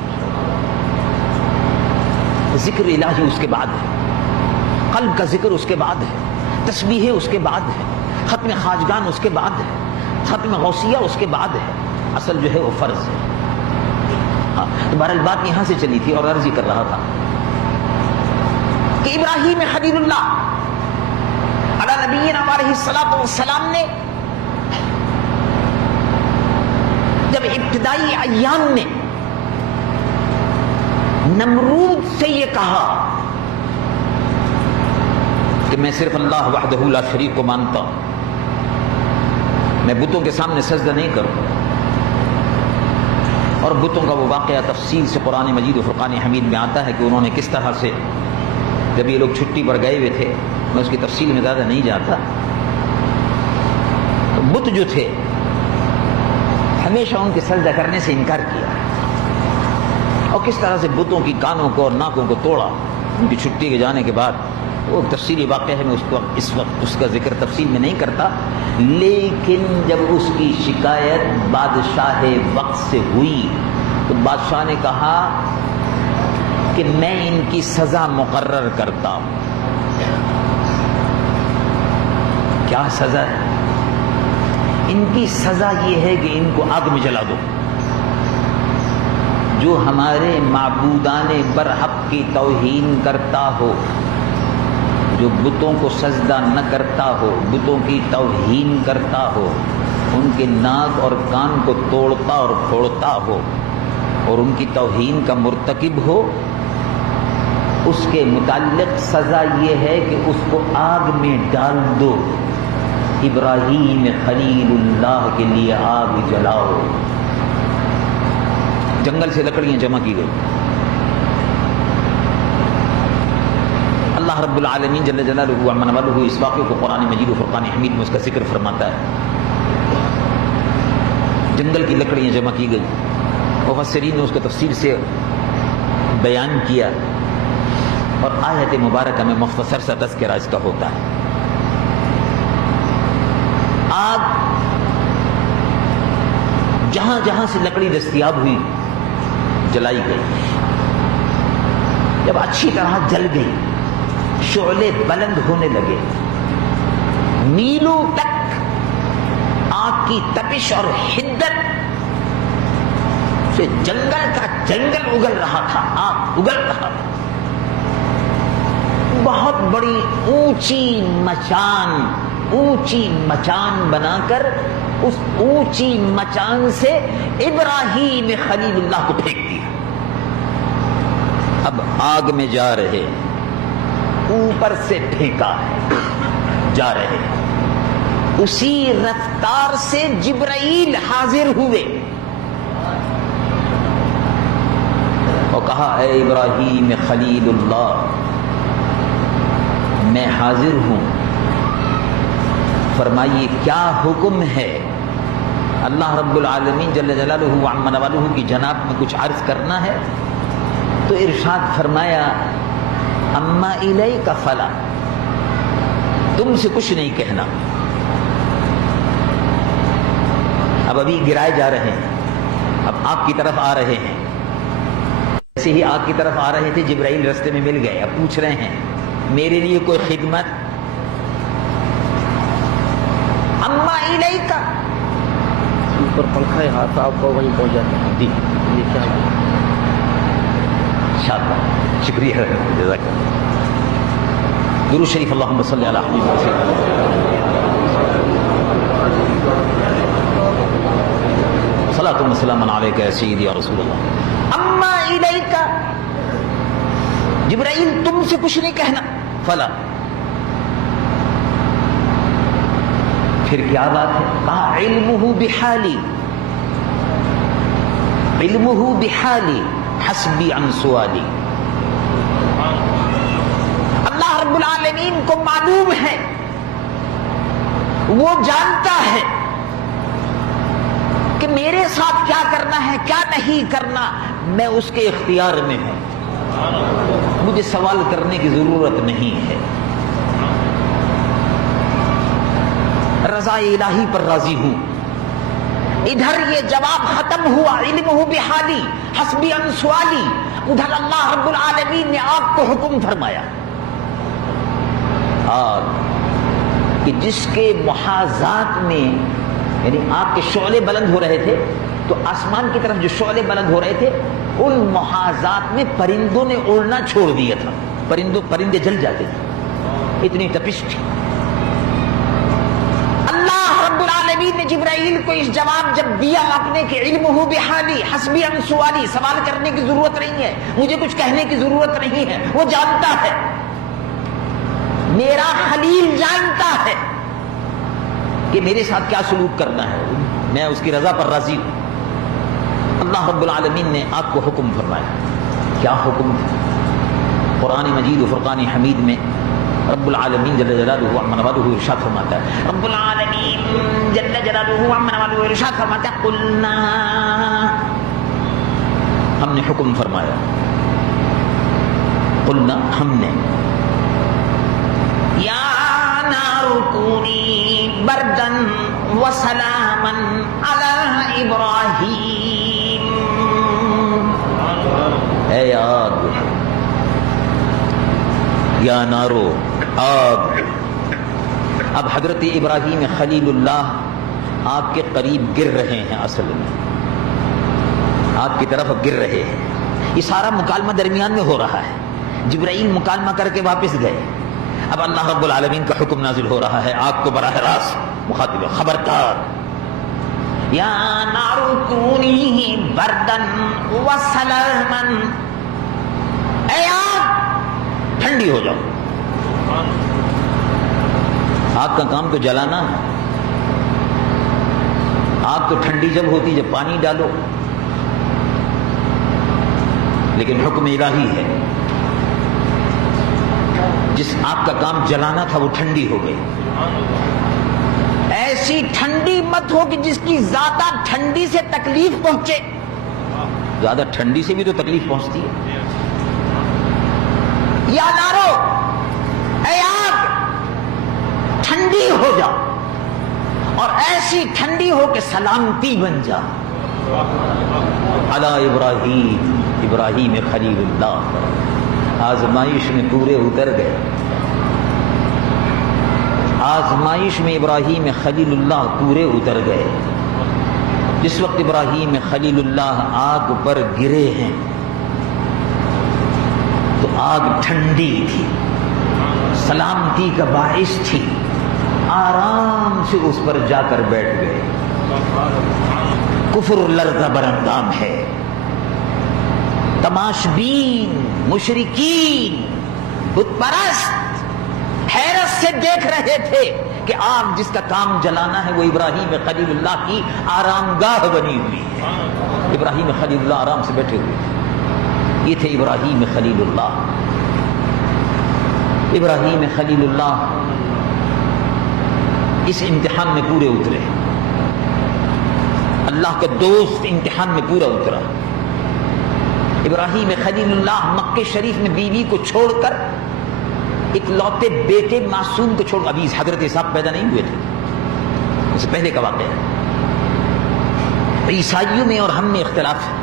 ذکر الہی اس کے بعد ہے، قلب کا ذکر اس کے بعد ہے، تسبیح اس کے بعد ہے، ختم خواجگان اس کے بعد ہے، ختم غوثیہ اس کے بعد ہے. اصل جو ہے وہ فرض ہے. ہاں تو بہرحال بات یہاں سے چلی تھی اور عرض ہی کر رہا تھا کہ ابراہیم خلیل اللہ علی نبینا علیہ الصلوۃ والسلام نے جب ابتدائی ایام میں نمرود سے یہ کہا کہ میں صرف اللہ وحدہ لا شریک کو مانتا ہوں، میں بتوں کے سامنے سجدہ نہیں کروں. اور بتوں کا وہ واقعہ تفصیل سے قرآن مجید و فرقان حمید میں آتا ہے کہ انہوں نے کس طرح سے، جب یہ لوگ چھٹی پر گئے ہوئے تھے، میں اس کی تفصیل میں زیادہ نہیں جاتا، تو بت جو تھے ہمیشہ ان کے سجدہ کرنے سے انکار کیا، اور کس طرح سے بتوں کی کانوں کو اور ناکوں کو توڑا ان کی چھٹی کے جانے کے بعد. وہ تفصیلی واقعہ ہے، میں اس وقت اس کا ذکر تفصیل میں نہیں کرتا. لیکن جب اس کی شکایت بادشاہ وقت سے ہوئی تو بادشاہ نے کہا کہ میں ان کی سزا مقرر کرتا ہوں. کیا سزا ہے؟ ان کی سزا یہ ہے کہ ان کو آگ میں جلا دو. جو ہمارے معبودان برحق کی توہین کرتا ہو، جو بتوں کو سجدہ نہ کرتا ہو، بتوں کی توہین کرتا ہو، ان کے ناک اور کان کو توڑتا اور پھوڑتا ہو، اور ان کی توہین کا مرتکب ہو، اس کے متعلق سزا یہ ہے کہ اس کو آگ میں ڈال دو۔ ابراہیم خلیل اللہ کے لیے آگ جلاؤ۔ جنگل سے لکڑیاں جمع کی گئی۔ اللہ رب العالمین جل جلالہ وعظم والہ اس واقعے کو قرآن مجید و فرقان حمید میں اس کا ذکر فرماتا ہے۔ جنگل کی لکڑیاں جمع کی گئی، مفسرین نے اس کو تفصیل سے بیان کیا، اور آیت مبارکہ میں مختصر سا تذکرہ اس کا ہوتا ہے۔ آگ جہاں جہاں سے لکڑی دستیاب ہوئی جلائی گئی۔ جب اچھی طرح جل گئی، شعلے بلند ہونے لگے، میلوں تک آگ کی تپش اور حدت سے جنگل کا جنگل اگل رہا تھا، آگ اگل رہا تھا۔ بہت بڑی اونچی مچان بنا کر اس اونچی مچان سے ابراہیم خلیل اللہ کو پھینک دیا۔ اب آگ میں جا رہے، اوپر سے پھینکا ہے، جا رہے، اسی رفتار سے جبرائیل حاضر ہوئے اور کہا اے ابراہیم خلیل اللہ، میں حاضر ہوں، فرمائیے کیا حکم ہے؟ اللہ رب العالمین جل جلالہ وعظم والہ کی جناب میں کچھ عرض کرنا ہے؟ تو ارشاد فرمایا اما الیک فلا، تم سے کچھ نہیں کہنا۔ اب ابھی گرائے جا رہے ہیں، اب آگ کی طرف آ رہے ہیں، جیسے ہی آگ کی طرف آ رہے تھے جبرائیل رستے میں مل گئے۔ اب پوچھ رہے ہیں میرے لیے کوئی خدمت؟ اما الیک، اوپر پنکھا ہے، ہاتھ آپ کو وہیں پہنچ جاتے ہیں۔ جی یہ کیا ہے؟ شاءاللہ، شکریہ، جزاک اللہ۔ درود شریف اللہم صلی علی حبیبک وسلم۔ صلاۃ و سلام علیک یا سیدی یا رسول اللہ۔ اما الیک، جبرائیل تم سے کچھ نہیں کہنا، فلا، پھر کیا بات ہے؟ کہا علمہ بحالی، علمہ بحالی حسبی عن سوالی۔ اللہ رب العالمین کو معلوم ہے، وہ جانتا ہے کہ میرے ساتھ کیا کرنا ہے کیا نہیں کرنا، میں اس کے اختیار میں ہوں، مجھے سوال کرنے کی ضرورت نہیں ہے، رضا الہی پر راضی ہوں۔ ادھر یہ جواب ختم ہوا، علمہ بحالی حسبی عن سوالی، ادھر اللہ رب العالمین نے آگ کو حکم فرمایا، آگ کہ جس کے محاذات میں، یعنی آگ کے شعلے بلند ہو رہے تھے تو آسمان کی طرف جو شعلے بلند ہو رہے تھے ان محاذات میں پرندوں نے اڑنا چھوڑ دیا تھا، پرندے جل جاتے تھے، اتنی تپش تھی۔ اللہ رب العالمین نے جبرائیل کو اس جواب جب دیا اپنے کہ علمہ بحالی حسبی عن سوالی، سوال کرنے کی ضرورت نہیں ہے، مجھے کچھ کہنے کی ضرورت نہیں ہے، وہ جانتا ہے، میرا خلیل جانتا ہے کہ میرے ساتھ کیا سلوک کرنا ہے، میں اس کی رضا پر راضی ہوں۔ اللہ رب العالمین نے آگ کو حکم فرمایا، کیا حکم تھا؟ قرآن مجید و فرقان حمید میں رب العالمین جل جلالہ وعظم والہ ارشاد فرماتا ہے، رب العالمین جل جلالہ وعظم والہ ارشاد فرماتا ہے قلنا، ہم نے حکم فرمایا، قلنا ہم نے، یا نار کونی بردن وسلاما علی ابراہیم، اے آگ، یا نارو، آگ۔ اب حضرت ابراہیم خلیل اللہ آگ کے قریب گر رہے ہیں، اصل میں آگ کی طرف گر رہے ہیں، یہ سارا مکالمہ درمیان میں ہو رہا ہے، جبرائیل مکالمہ کر کے واپس گئے، اب اللہ رب العالمین کا حکم نازل ہو رہا ہے، آگ کو براہ راست مخاطب، خبردار یا نار کونی بردن وسلاما، اے آگ ٹھنڈی ہو جاؤ۔ آگ کا کام تو جلانا ہے، آگ تو ٹھنڈی جب ہوتی جب پانی ڈالو، لیکن حکم الہی ہے، جس آگ کا کام جلانا تھا وہ ٹھنڈی ہو گئی۔ ایسی ٹھنڈی مت ہو کہ جس کی زیادہ ٹھنڈی سے تکلیف پہنچے۔ زیادہ ٹھنڈی سے بھی تو تکلیف پہنچتی ہے۔ یا نارو، اے آگ ٹھنڈی ہو جا، اور ایسی ٹھنڈی ہو کہ سلامتی بن جا۔ علی ابراہیم، ابراہیم خلیل اللہ آزمائش میں پورے اتر گئے۔ آزمائش میں ابراہیم خلیل اللہ پورے اتر گئے۔ جس وقت ابراہیم خلیل اللہ آگ پر گرے ہیں تو آگ ٹھنڈی تھی، سلامتی کا باعث تھی، آرام سے اس پر جا کر بیٹھ گئے۔ کفر لرزہ براندام ہے، تماشبین، مشرکین، بت پرست حیرت سے دیکھ رہے تھے کہ آگ جس کا کام جلانا ہے وہ ابراہیم خلیل اللہ کی آرام گاہ بنی ہوئی ہے۔ ابراہیم خلیل اللہ آرام سے بیٹھے ہوئے تھے۔ یہ تھے ابراہیم خلیل اللہ۔ ابراہیم خلیل اللہ اس امتحان میں پورے اترے، اللہ کا دوست امتحان میں پورا اترا۔ ابراہیم خلیل اللہ مکہ شریف میں بیوی کو چھوڑ کر اکلوتے بیٹے معصوم کو چھوڑ، ابھی حضرت اسحاق پیدا نہیں ہوئے تھے، اس سے پہلے کا واقعہ ہے۔ عیسائیوں میں اور ہم میں اختلاف ہے۔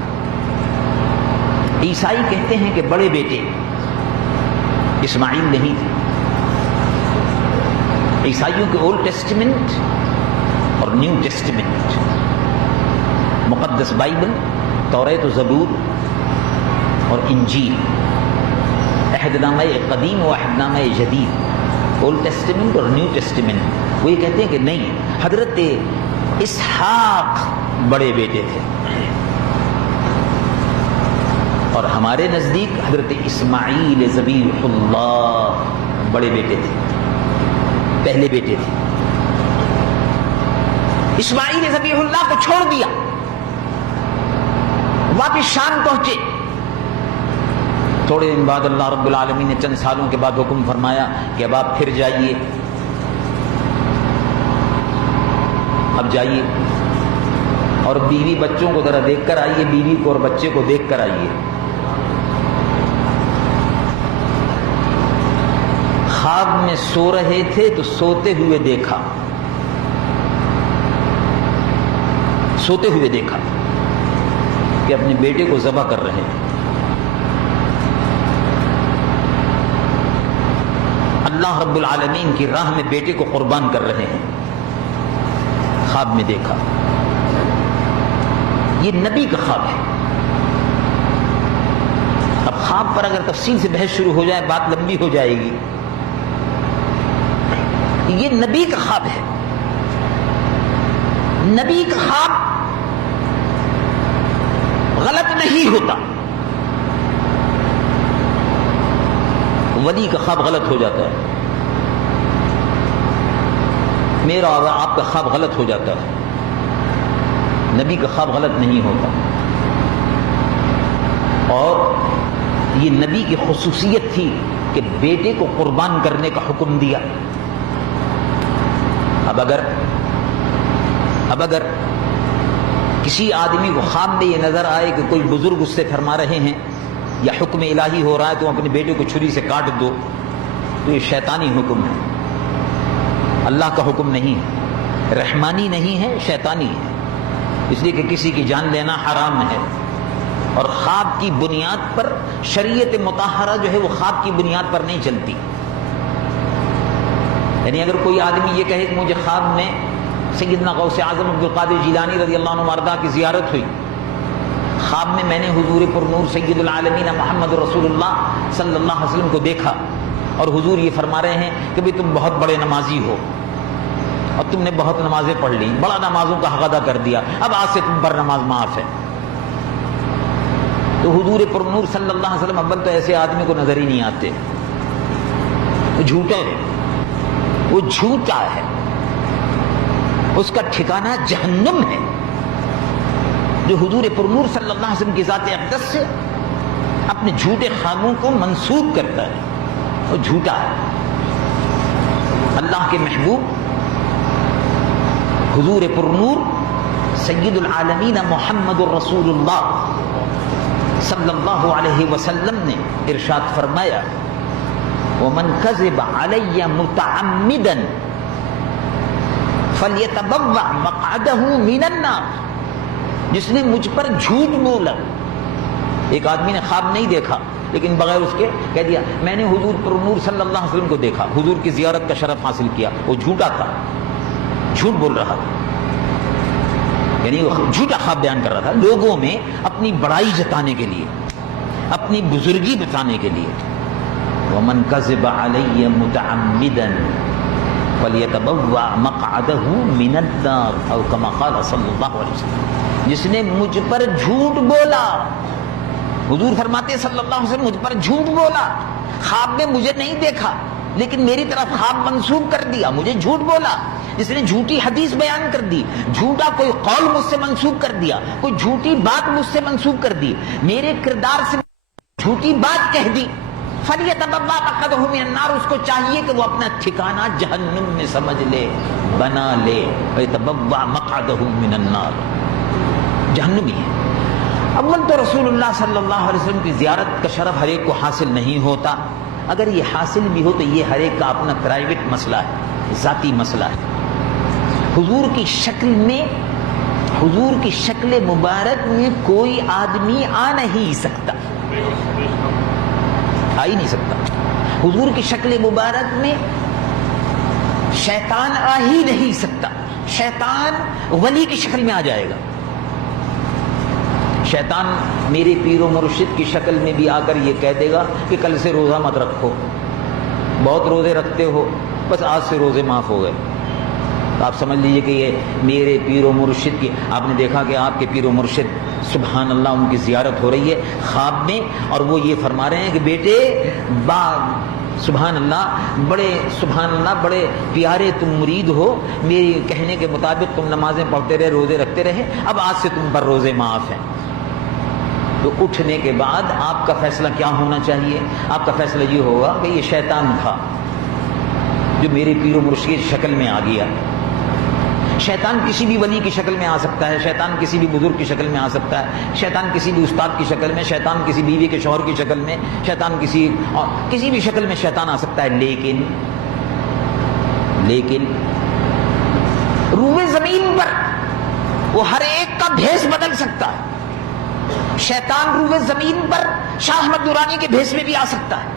عیسائی کہتے ہیں کہ بڑے بیٹے اسماعیل نہیں تھے۔ عیسائیوں کے اولڈ ٹیسٹمنٹ اور نیو ٹیسٹمنٹ، مقدس بائبل، توریت و زبور اور انجیل، عہد نامہ قدیم و عہد نامہ جدید، اولڈ ٹیسٹمنٹ اور نیو ٹیسٹمنٹ، وہ یہ کہتے ہیں کہ نہیں، حضرت اسحاق بڑے بیٹے تھے، اور ہمارے نزدیک حضرت اسماعیل ذبیح اللہ بڑے بیٹے تھے، پہلے بیٹے تھے۔ اسماعیل ذبیح اللہ کو چھوڑ دیا، واپس شام پہنچے۔ تھوڑے دن بعد اللہ رب العالمین نے چند سالوں کے بعد حکم فرمایا کہ اب آپ پھر جائیے، اب جائیے اور بیوی بچوں کو ذرا دیکھ کر آئیے، بیوی کو اور بچے کو دیکھ کر آئیے۔ خواب میں سو رہے تھے تو سوتے ہوئے دیکھا، سوتے ہوئے دیکھا کہ اپنے بیٹے کو ذبح کر رہے ہیں۔ اللہ رب العالمین کی راہ میں بیٹے کو قربان کر رہے ہیں، خواب میں دیکھا۔ یہ نبی کا خواب ہے۔ اب خواب پر اگر تفصیل سے بحث شروع ہو جائے بات لمبی ہو جائے گی۔ یہ نبی کا خواب ہے۔ نبی کا خواب غلط نہیں ہوتا، ولی کا خواب غلط ہو جاتا ہے، میرا اور آپ کا خواب غلط ہو جاتا ہے، نبی کا خواب غلط نہیں ہوتا۔ اور یہ نبی کی خصوصیت تھی کہ بیٹے کو قربان کرنے کا حکم دیا۔ اب اگر کسی آدمی کو خواب میں یہ نظر آئے کہ کوئی بزرگ اس سے فرما رہے ہیں یا حکم الہی ہو رہا ہے تو اپنے بیٹے کو چھری سے کاٹ دو، تو یہ شیطانی حکم ہے، اللہ کا حکم نہیں ہے، رحمانی نہیں ہے، شیطانی ہے، اس لیے کہ کسی کی جان لینا حرام ہے۔ اور خواب کی بنیاد پر شریعت مطہرہ جو ہے وہ خواب کی بنیاد پر نہیں چلتی۔ یعنی اگر کوئی آدمی یہ کہے کہ مجھے خواب میں سیدنا غوث اعظم عبد القادر جیلانی رضی اللہ عنہ وارضاہ کی زیارت ہوئی، خواب میں میں نے حضور پر نور سید العالمین محمد رسول اللہ صلی اللہ علیہ وسلم کو دیکھا، اور حضور یہ فرما رہے ہیں کہ بھی تم بہت بڑے نمازی ہو، اور تم نے بہت نمازیں پڑھ لی، بڑا نمازوں کا حق ادا کر دیا، اب آج سے تم پر نماز معاف ہے۔ تو حضور پر نور صلی اللہ علیہ وسلم اول تو ایسے آدمی کو نظر ہی نہیں آتے، وہ جھوٹا ہے، وہ جھوٹا ہے، اس کا ٹھکانہ جہنم ہے۔ جو حضور پر نور صلی اللہ علیہ وسلم کی ذات اقدس سے اپنے جھوٹے خوابوں کو منسوب کرتا ہے، وہ جھوٹا ہے۔ اللہ کے محبوب حضور پر نور سید العالمین محمد الرسول اللہ صلی اللہ علیہ وسلم نے ارشاد فرمایا وَمَنْ كَذِبَ عَلَيَّ مُتَعَمِّدًا فَلْيَتَبَوَّعْ مَقْعَدَهُ مِنَ النَّارِ، جس نے مجھ پر جھوٹ بولا۔ ایک آدمی نے خواب نہیں دیکھا لیکن بغیر اس کے کہہ دیا میں نے حضور پر نور صلی اللہ علیہ وسلم کو دیکھا، حضور کی زیارت کا شرف حاصل کیا، وہ جھوٹا تھا، جھوٹ بول رہا تھا، یعنی وہ جھوٹا خواب بیان کر رہا تھا لوگوں میں اپنی بڑائی جتانے کے لیے، اپنی بزرگی بتانے کے لیے۔ وَمَنْ كَذِبَ عَلَيَّ مُتَعَمِّدًا فَلْيَتَبَوَّعْ مَقْعَدَهُ مِنَ النَّارِ أَوْ كَمَا قَالَ صلی اللہ علیہ وسلم، جس نے مجھ پر جھوٹ بولا، حضور فرماتے صلی اللہ علیہ وسلم مجھ پر جھوٹ بولا، خواب میں مجھے نہیں دیکھا لیکن میری طرف خواب منسوب کر دیا، مجھے جھوٹ بولا، جس نے جھوٹی حدیث بیان کر دی، جھوٹا کوئی قول مجھ سے منسوب کر دیا، کوئی جھوٹی بات مجھ سے منسوب کر دی، میرے کردار سے جھوٹی بات کہہ دی، فَلْيَتَبَوَّعْ مَقْعَدَهُ مِنَ النَّارِ، اس کو چاہیے کہ وہ اپنا ٹھکانہ جہنم میں سمجھ لے، بنا لے، فَلْيَتَبَوَّعْ مَقْعَدَهُ مِنَ النَّارِ، جہنمی ہے۔ اول تو رسول اللہ صلی اللہ علیہ وسلم کی زیارت کا شرف ہر ایک کو حاصل نہیں ہوتا، اگر یہ حاصل بھی ہو تو یہ ہر ایک کا اپنا پرائیویٹ مسئلہ ہے، ذاتی مسئلہ ہے۔ حضور کی شکل میں، حضور کی شکل مبارک میں کوئی آدمی آ نہیں سکتا، آ ہی نہیں سکتا۔ حضور کی شکل مبارک میں شیطان آ ہی نہیں سکتا، شیطان ولی کی شکل میں آ جائے گا۔ شیطان میرے پیر و مرشد کی شکل میں بھی آ کر یہ کہہ دے گا کہ کل سے روزہ مت رکھو، بہت روزے رکھتے ہو، بس آج سے روزے معاف ہو گئے۔ آپ سمجھ لیجئے کہ یہ میرے پیر و مرشد کی، آپ نے دیکھا کہ آپ کے پیر و مرشد سبحان اللہ ان کی زیارت ہو رہی ہے خواب میں، اور وہ یہ فرما رہے ہیں کہ بیٹے سبحان اللہ بڑے پیارے تم مرید ہو، میری کہنے کے مطابق تم نمازیں پڑھتے رہے، روزے رکھتے رہے، اب آج سے تم پر روزے معاف ہیں۔ تو اٹھنے کے بعد آپ کا فیصلہ کیا ہونا چاہیے؟ آپ کا فیصلہ یہ ہوگا کہ یہ شیطان تھا جو میرے پیر و مرشد کی شکل میں آ گیا۔ شیطان کسی بھی ولی کی شکل میں آ سکتا ہے، شیطان کسی بھی بزرگ کی شکل میں آ سکتا ہے، شیطان کسی بھی استاد کی شکل میں، شیطان کسی بیوی کے شوہر کی شکل میں، شیطان کسی بھی شکل میں شیطان آ سکتا ہے، لیکن روئے زمین پر وہ ہر ایک کا بھیس بدل سکتا ہے۔ شیطان روئے زمین پر شاہ احمد درانی کے بھیس میں بھی آ سکتا ہے،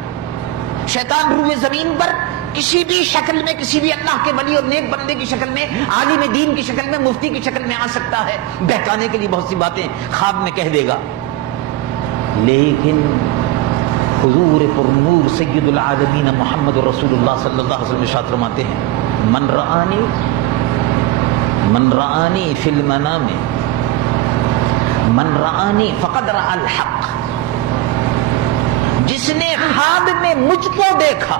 شیطان روئے زمین پر کسی بھی شکل میں، کسی بھی اللہ کے ولی اور نیک بندے کی شکل میں، عالم دین کی شکل میں، مفتی کی شکل میں آ سکتا ہے، بہکانے کے لیے بہت سی باتیں خواب میں کہہ دے گا۔ لیکن حضور پر نور سید العالمین محمد رسول اللہ صلی اللہ علیہ وسلم ارشاد فرماتے ہیں من رآنی فی المنام من رآنی فقد رأى الحق، جس نے خواب میں مجھ کو دیکھا،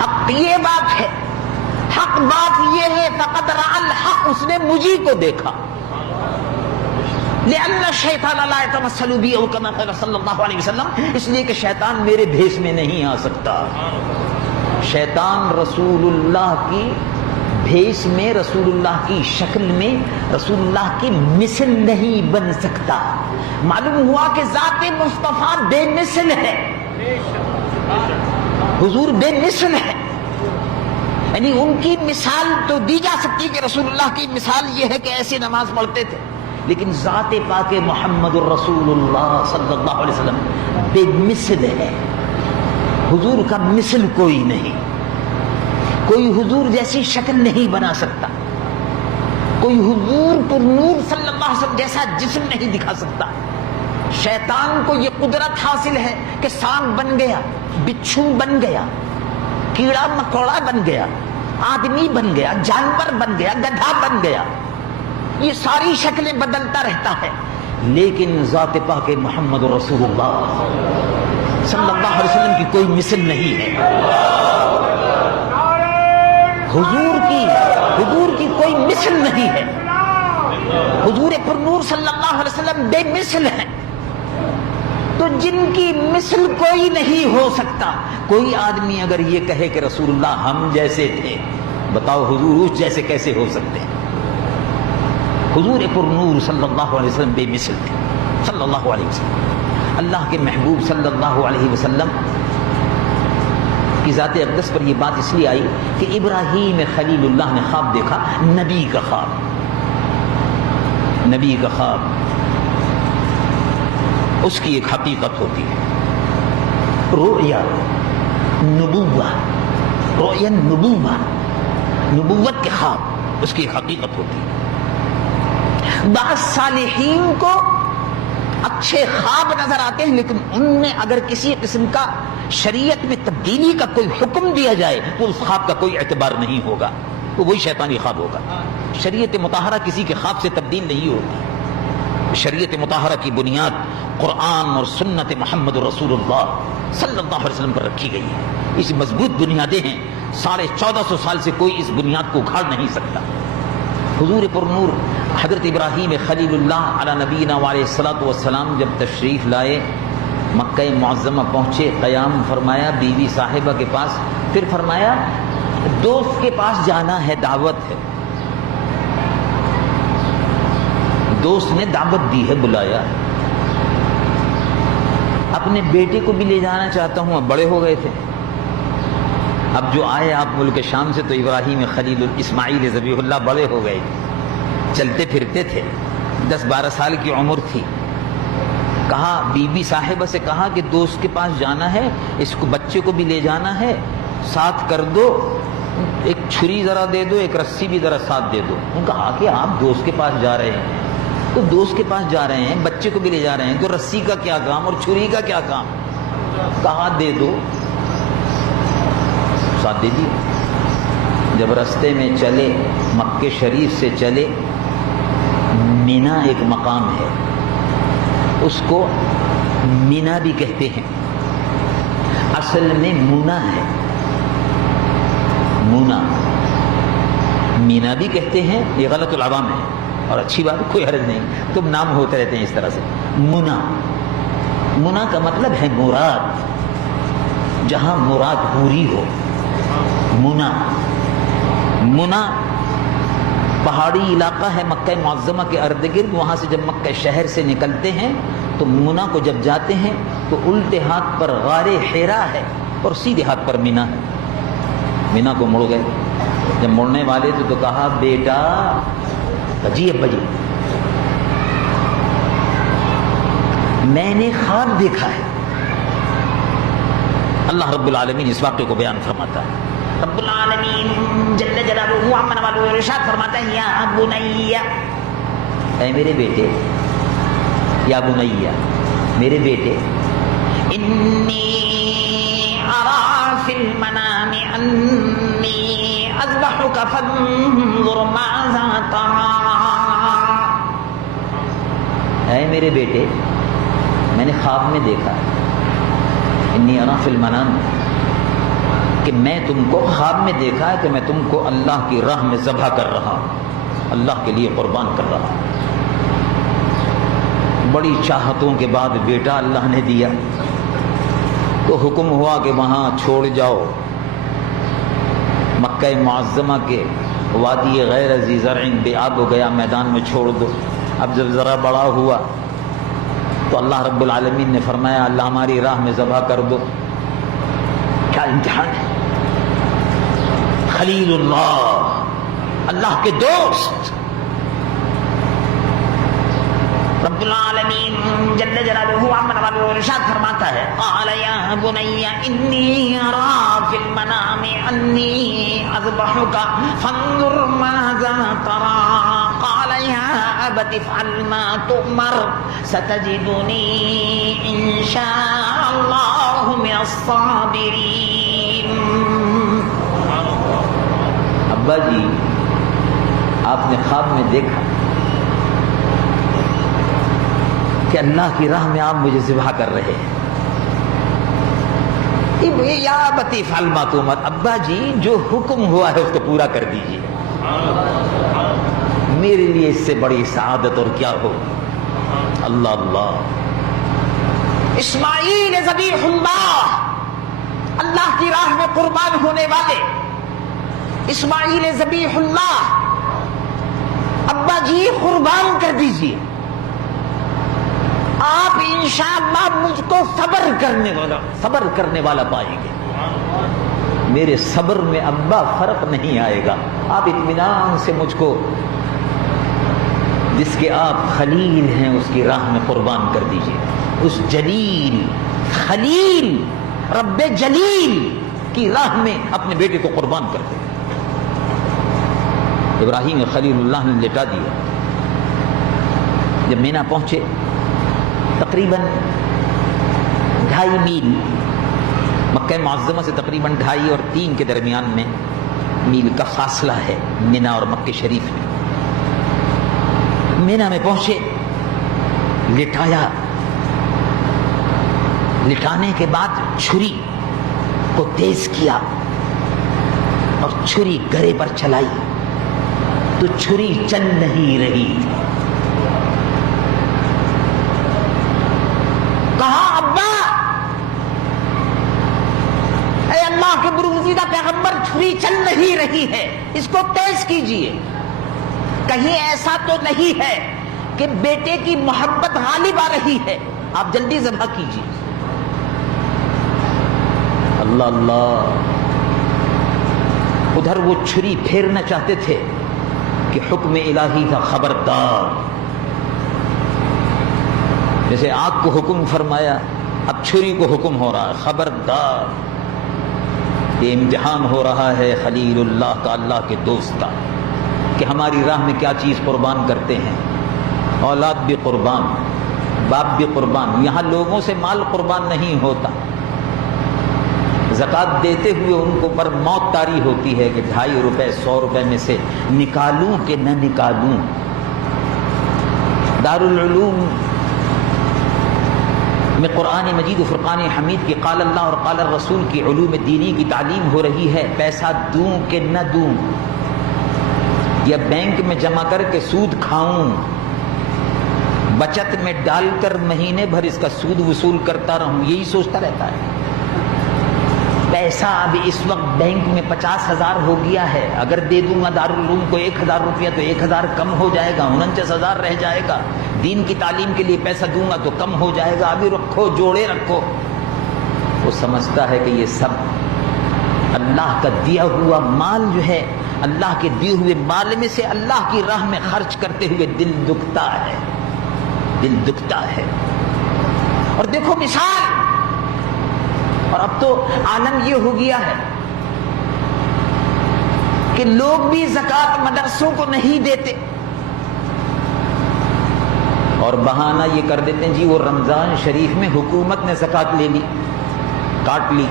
حق یہ بات ہے، حق بات یہ ہے، فقد رأى الحق، اس نے مجھی کو دیکھا۔ لأن الشیطان لا يتمثل بی او کما قال صلی اللہ علیہ وسلم، اس لیے کہ شیطان میرے بھیس میں نہیں آ سکتا، شیطان رسول اللہ کی بھیس میں، رسول اللہ کی شکل میں، رسول اللہ کی مثل نہیں بن سکتا۔ معلوم ہوا کہ ذات مصطفیٰ بے مثل ہے، حضور بے مثل ہے، یعنی ان کی مثال تو دی جا سکتی کہ رسول اللہ کی مثال یہ ہے کہ ایسی نماز پڑھتے تھے، لیکن ذات پاک محمد الرسول اللہ صلی اللہ علیہ وسلم بے مثل ہے، حضور کا مثل کوئی نہیں، کوئی حضور جیسی شکل نہیں بنا سکتا، کوئی حضور پر نور صلی اللہ علیہ وسلم جیسا جسم نہیں دکھا سکتا۔ شیطان کو یہ قدرت حاصل ہے کہ سانپ بن گیا، بچھو بن گیا، کیڑا مکوڑا بن گیا، آدمی بن گیا، جانور بن گیا، گدھا بن گیا، یہ ساری شکلیں بدلتا رہتا ہے، لیکن ذات پاک محمد رسول اللہ صلی اللہ علیہ وسلم کی کوئی مثل نہیں ہے۔ حضور کی کوئی مثل نہیں ہے۔ حضور پر نور صلی اللہ علیہ وسلم بے مثل ہیں، تو جن کی مثل کوئی نہیں ہو سکتا، کوئی آدمی اگر یہ کہے کہ رسول اللہ ہم جیسے تھے، بتاؤ حضور اس جیسے کیسے ہو سکتے ہیں؟ حضور پر نور صلی اللہ علیہ وسلم بے مثل تھے، صلی اللہ علیہ وسلم۔ اللہ کے محبوب صلی اللہ علیہ وسلم کی ذات اقدس پر یہ بات اس لیے آئی کہ ابراہیم خلیل اللہ نے خواب دیکھا، نبی کا خواب، نبی کا خواب، اس کی ایک حقیقت ہوتی ہے، رؤیا نبوہ، رؤیا نبوہ، نبوت کے خواب، اس کی ایک حقیقت ہوتی ہے۔ بعض صالحین کو اچھے خواب نظر آتے ہیں، لیکن ان میں اگر کسی قسم کا شریعت میں تبدیلی کا کوئی حکم دیا جائے تو اس خواب کا کوئی اعتبار نہیں ہوگا، تو وہی شیطانی خواب ہوگا۔ شریعت مطہرہ کسی کے خواب سے تبدیل نہیں ہوتی۔ شریعت مطہرہ کی بنیاد قرآن اور سنت محمد رسول اللہ صلی اللہ علیہ وسلم پر رکھی گئی ہے، اس مضبوط بنیادیں ہیں، 1450 سال سے کوئی اس بنیاد کو اکھاڑ نہیں سکتا۔ حضور پر نور حضرت ابراہیم خلیل اللہ علی نبینا علیہ الصلوۃ والسلام جب تشریف لائے، مکہ معظمہ پہنچے، قیام فرمایا بیوی صاحبہ کے پاس، پھر فرمایا دوست کے پاس جانا ہے، دعوت ہے، دوست نے دعوت دی ہے، بلایا، اپنے بیٹے کو بھی لے جانا چاہتا ہوں، اب بڑے ہو گئے تھے، اب جو آئے آپ ملک شام سے تو ابراہیم خلیل اسماعیل ذبیح اللہ بڑے ہو گئے، چلتے پھرتے تھے، 10-12 سال کی عمر تھی۔ کہا بی بی صاحبہ سے کہا کہ دوست کے پاس جانا ہے، اس کو بچے کو بھی لے جانا ہے، ساتھ کر دو، ایک چھری ذرا دے دو، ایک رسی بھی ذرا ساتھ دے دو۔ انہوں نے کہا کہ آپ دوست کے پاس جا رہے ہیں تو دوست کے پاس جا رہے ہیں، بچے کو بھی لے جا رہے ہیں، تو رسی کا کیا کام اور چھری کا کیا کام؟ کہا دے دو، ساتھ دے دی۔ جب رستے میں چلے، مکہ شریف سے چلے، مینا ایک مقام ہے، اس کو مینا بھی کہتے ہیں، اصل میں مونا ہے، مونا، مینا بھی کہتے ہیں، یہ غلط العوام ہے اور اچھی بات، کوئی حرج نہیں، تم نام ہوتے رہتے ہیں اس طرح سے۔ مونا، مونا کا مطلب ہے مراد، جہاں مراد پوری ہو، مونا۔ مونا پہاڑی علاقہ ہے مکہ معظمہ کے ارد گرد، وہاں سے جب مکہ شہر سے نکلتے ہیں تو مونا کو جب جاتے ہیں تو الٹے ہاتھ پر غار حرا ہے اور سیدھے ہاتھ پر مینا ہے۔ مینا کو مڑ گئے، جب مڑنے والے تھے تو کہا بیٹا، جی ابا جی، میں نے خواب دیکھا ہے۔ اللہ رب العالمین اس واقعے کو بیان فرماتا ہے، رب العالمین جل جلالہ عما والو ارشاد فرماتا ہے، یا بنی، اے میرے بیٹے، یا بنی، میرے بیٹے، انی ارا فی المنام انی اذبحک فانظر ماذا ترى، اے میرے بیٹے، میں نے خواب میں دیکھا، انی ارا فی المنام، کہ میں تم کو خواب میں دیکھا ہے کہ میں تم کو اللہ کی راہ میں ذبح کر رہا ہوں، اللہ کے لیے قربان کر رہا ہوں۔ بڑی چاہتوں کے بعد بیٹا اللہ نے دیا تو حکم ہوا کہ وہاں چھوڑ جاؤ، مکہ معظمہ کے وادی غیر ذی زرع بے آب ہو گیا، میدان میں چھوڑ دو۔ اب جب ذرا بڑا ہوا تو اللہ رب العالمین نے فرمایا اللہ ہماری راہ میں ذبح کر دو۔ کیا امتحان ہے! خلیل اللہ، اللہ کے دوست، رب العالمین جل جلالہ عما والو ارشاد فرماتا ہے، قال یا بنی انی ارا فی المنام انی اذبحک فانظر ماذا ترى، قال یا ابت افعل ما تؤمر ستجدنی ان شاء اللہ من الصابرین۔ ابا جی آپ نے خواب میں دیکھا کہ اللہ کی راہ میں آپ مجھے ذبح کر رہے ہیں. یا ابتی افعل ما تؤمر، ابا جی جو حکم ہوا ہے اس کو پورا کر دیجیے، میرے لیے اس سے بڑی سعادت اور کیا ہو. اللہ اللہ. اسماعیل ذبیح اللہ کی راہ میں قربان ہونے والے اسماعیل ذبیح اللہ، ابا جی قربان کر دیجیے. آپ انشاءاللہ مجھ کو صبر کرنے والا پائیں گے. میرے صبر میں ابا فرق نہیں آئے گا. آپ اطمینان سے مجھ کو جس کے آپ خلیل ہیں اس کی راہ میں قربان کر دیجیے. اس جلیل خلیل رب جلیل کی راہ میں اپنے بیٹے کو قربان کر دیں. ابراہیم خلیل اللہ نے لٹا دیا. جب مینا پہنچے تقریباً 2.5 میل، مکہ معظمہ سے تقریباً 2.5 اور 3 کے درمیان میں میل کا فاصلہ ہے مینا اور مکہ شریف میں. مینا میں پہنچے، لٹایا، لٹانے کے بعد چھری کو تیز کیا اور چھری گرے پر چلائی تو چھری چل نہیں رہی. کہا ابا اے اللہ کے برگزیدہ پیغمبر، چھری چل نہیں رہی ہے، اس کو تیز کیجئے. کہیں ایسا تو نہیں ہے کہ بیٹے کی محبت غالب آ رہی ہے، آپ جلدی ذبح کیجئے. اللہ اللہ. ادھر وہ چھری پھیرنا چاہتے تھے کہ حکم الہی تھا، خبردار. جیسے آگ کو حکم فرمایا، اب چھری کو حکم ہو رہا ہے، خبردار. یہ امتحان ہو رہا ہے خلیل اللہ کا، اللہ کے دوست کا، کہ ہماری راہ میں کیا چیز قربان کرتے ہیں. اولاد بھی قربان، باپ بھی قربان. یہاں لوگوں سے مال قربان نہیں ہوتا. زکوٰۃ دیتے ہوئے ان کو پر موت طاری ہوتی ہے کہ 2.5 روپے 100 روپے میں سے نکالوں کہ نہ نکالوں. دارالعلوم میں قرآن مجید و فرقان حمید کی قال اللہ اور قال الرسول کی علوم دینی کی تعلیم ہو رہی ہے. پیسہ دوں کہ نہ دوں، یا بینک میں جمع کر کے سود کھاؤں، بچت میں ڈال کر مہینے بھر اس کا سود وصول کرتا رہوں، یہی سوچتا رہتا ہے. پیسہ اب اس وقت بینک میں 50,000 ہو گیا ہے، اگر دے دوں گا دارالعلوم کو 1,000 روپیہ تو 1,000 کم ہو جائے گا، 49,000 رہ جائے گا. دین کی تعلیم کے لیے پیسہ دوں گا تو کم ہو جائے گا، ابھی رکھو، جوڑے رکھو. وہ سمجھتا ہے کہ یہ سب اللہ کا دیا ہوا مال جو ہے، اللہ کے دیے ہوئے مال میں سے اللہ کی راہ میں خرچ کرتے ہوئے دل دکھتا ہے، دل دکھتا ہے. اور دیکھو مثال. اور اب تو عالم یہ ہو گیا ہے کہ لوگ بھی زکوٰۃ مدرسوں کو نہیں دیتے، اور بہانہ یہ کر دیتے ہیں جی وہ رمضان شریف میں حکومت نے زکوٰۃ لے لی، کاٹ لی.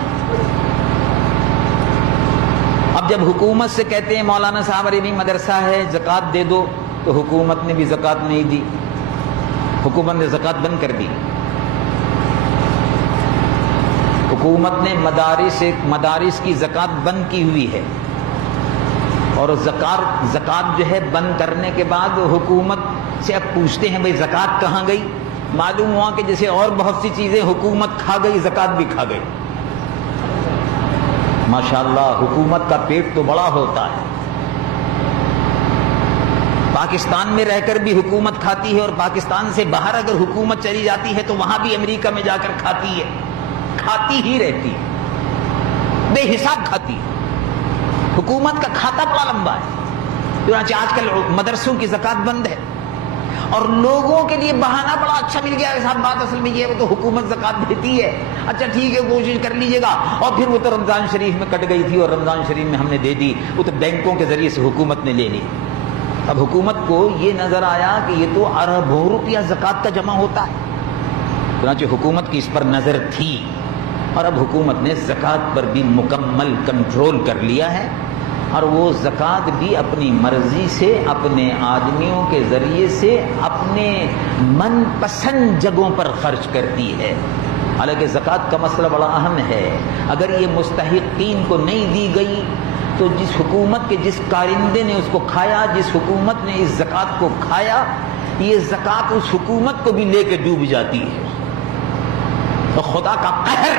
اب جب حکومت سے کہتے ہیں مولانا صاحب ارے بھی مدرسہ ہے زکوٰۃ دے دو، تو حکومت نے بھی زکوٰۃ نہیں دی، حکومت نے زکوٰۃ بند کر دی. حکومت نے مدارس کی زکوٰۃ بند کی ہوئی ہے، اور زکوٰۃ جو ہے بند کرنے کے بعد حکومت سے اب پوچھتے ہیں بھئی زکوٰۃ کہاں گئی؟ معلوم ہوا کہ جیسے اور بہت سی چیزیں حکومت کھا گئی، زکوٰۃ بھی کھا گئی. ماشاءاللہ حکومت کا پیٹ تو بڑا ہوتا ہے. پاکستان میں رہ کر بھی حکومت کھاتی ہے، اور پاکستان سے باہر اگر حکومت چلی جاتی ہے تو وہاں بھی امریکہ میں جا کر کھاتی ہے، کھاتی ہی رہتی ہے، بے حساب کھاتی ہے. حکومت کا کھاتا بڑا لمبا ہے. چنانچہ آج کل مدرسوں کی زکوٰۃ بند ہے، اور لوگوں کے لیے بہانہ بڑا اچھا مل گیا ہے. صاحب بات اصل میں یہ ہے وہ تو حکومت زکوٰۃ دیتی ہے، اچھا ٹھیک ہے کوشش کر لیجیے گا. اور پھر وہ تو رمضان شریف میں کٹ گئی تھی اور رمضان شریف میں ہم نے دے دی، وہ تو بینکوں کے ذریعے سے حکومت نے لے لی. اب حکومت کو یہ نظر آیا کہ یہ تو اربوں روپیہ زکوٰۃ کا جمع ہوتا ہے، چنانچہ حکومت کی اس پر نظر تھی، اور اب حکومت نے زکوٰۃ پر بھی مکمل کنٹرول کر لیا ہے. اور وہ زکوٰۃ بھی اپنی مرضی سے اپنے آدمیوں کے ذریعے سے اپنے من پسند جگہوں پر خرچ کرتی ہے. حالانکہ زکوٰۃ کا مسئلہ بڑا اہم ہے. اگر یہ مستحقین کو نہیں دی گئی تو جس حکومت کے جس کارندے نے اس کو کھایا، جس حکومت نے اس زکوٰۃ کو کھایا، یہ زکوٰۃ اس حکومت کو بھی لے کے ڈوب جاتی ہے. تو خدا کا قہر،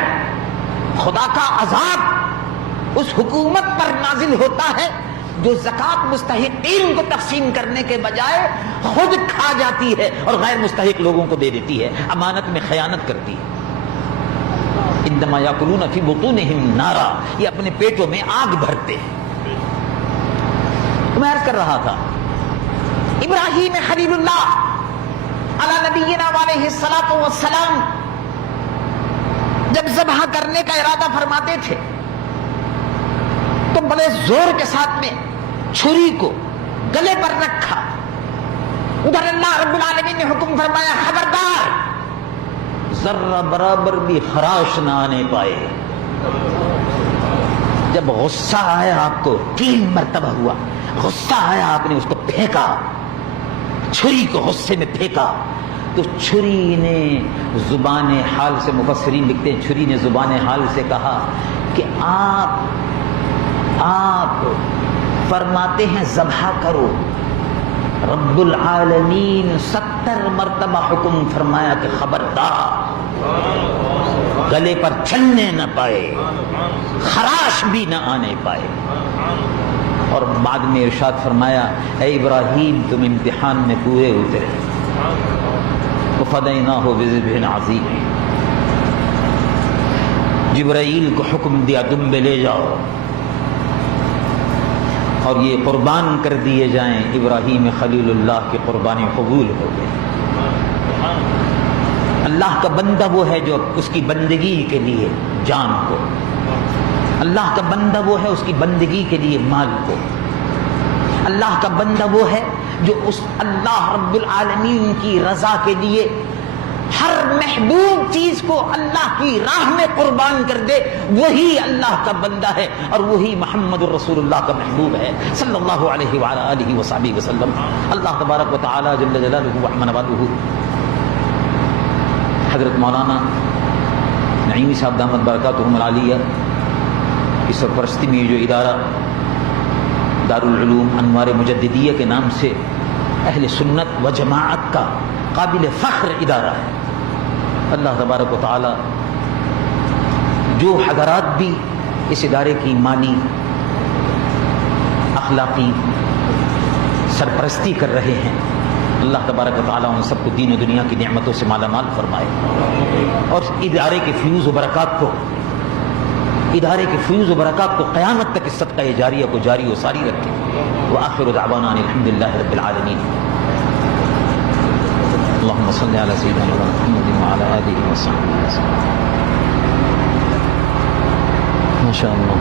خدا کا عذاب اس حکومت پر نازل ہوتا ہے جو زکوٰۃ مستحقین کو تقسیم کرنے کے بجائے خود کھا جاتی ہے اور غیر مستحق لوگوں کو دے دیتی ہے، امانت میں خیانت کرتی ہے. انما یاکلون فی بطونہم نارا، یہ اپنے پیٹوں میں آگ بھرتے ہیں. میں عرض کر رہا تھا ابراہیم خلیل اللہ علی نبینا علیہ الصلوۃ والسلام جب ذبح کرنے کا ارادہ فرماتے تھے تو بڑے زور کے ساتھ میں چھری کو گلے پر رکھا. ادھر اللہ رب العالمین نے حکم فرمایا خبردار ذرہ برابر بھی خراش نہ آنے پائے. جب غصہ آیا آپ کو، 3 مرتبہ ہوا غصہ آیا، آپ نے اس کو پھینکا، چھری کو غصے میں پھینکا تو چھری نے زبان حال سے، مفسرین لکھتے ہیں چھری نے زبان حال سے کہا کہ آپ فرماتے ہیں ذبح کرو، رب العالمین 70 مرتبہ حکم فرمایا کہ خبردار گلے پر چلنے نہ پائے، خراش بھی نہ آنے پائے. اور بعد میں ارشاد فرمایا اے ابراہیم تم امتحان میں پورے اترے. فَفَدَيْنَاهُ بِذِبْحٍ عَظِيمٍ. جبرائیل کو حکم دیا تم لے جاؤ اور یہ قربان کر دیے جائیں. ابراہیم خلیل اللہ کی قربانی قبول ہو گئی. اللہ کا بندہ وہ ہے جو اس کی بندگی کے لیے جان کو، اللہ کا بندہ وہ ہے اس کی بندگی کے لیے مال کو، اللہ کا بندہ وہ ہے جو اس اللہ رب العالمین کی رضا کے لیے ہر محبوب چیز کو اللہ کی راہ میں قربان کر دے. وہی اللہ کا بندہ ہے اور وہی محمد الرسول اللہ کا محبوب ہے صلی اللہ علیہ وعلی آلہ وصحبہ وسلم. اللہ تبارک و تعالی جل جلالہ وعظمہ حضرت مولانا نعیمی صاحب دامت برکاتہم العالیہ کی سرپرستی میں جو ادارہ دارالعلوم انوار مجددیہ کے نام سے اہل سنت و جماعت کا قابل فخر ادارہ ہے، اللہ تبارک و تعالی جو حضرات بھی اس ادارے کی مالی اخلاقی سرپرستی کر رہے ہیں، اللہ تبارک و تعالی ان سب کو دین و دنیا کی نعمتوں سے مالا مال فرمائے اور ادارے کے فیوز و برکات کو قیامت تک اس صدقہ جاریہ کو جاری و ساری رکھے. وآخر دعوانا الحمدللہ رب العالمین. اللهم صل على سيدنا محمد وعلى آله وصحبه وسلم. ما شاء الله.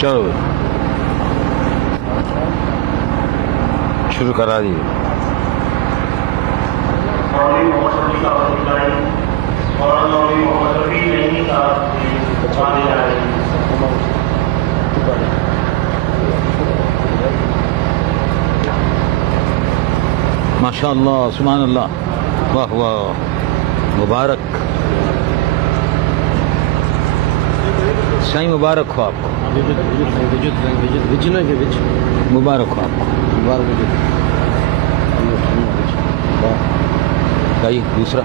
چلو شروع کرا دیے. اور مولوی محمد رفیع نعیمی صاحب چھانے جا رہے ہیں. ماشاء اللہ سبحان اللہ واہ واہ مبارک صحیح مبارک ہو آپ کو مبارک ہو آپ کو بھائی دوسرا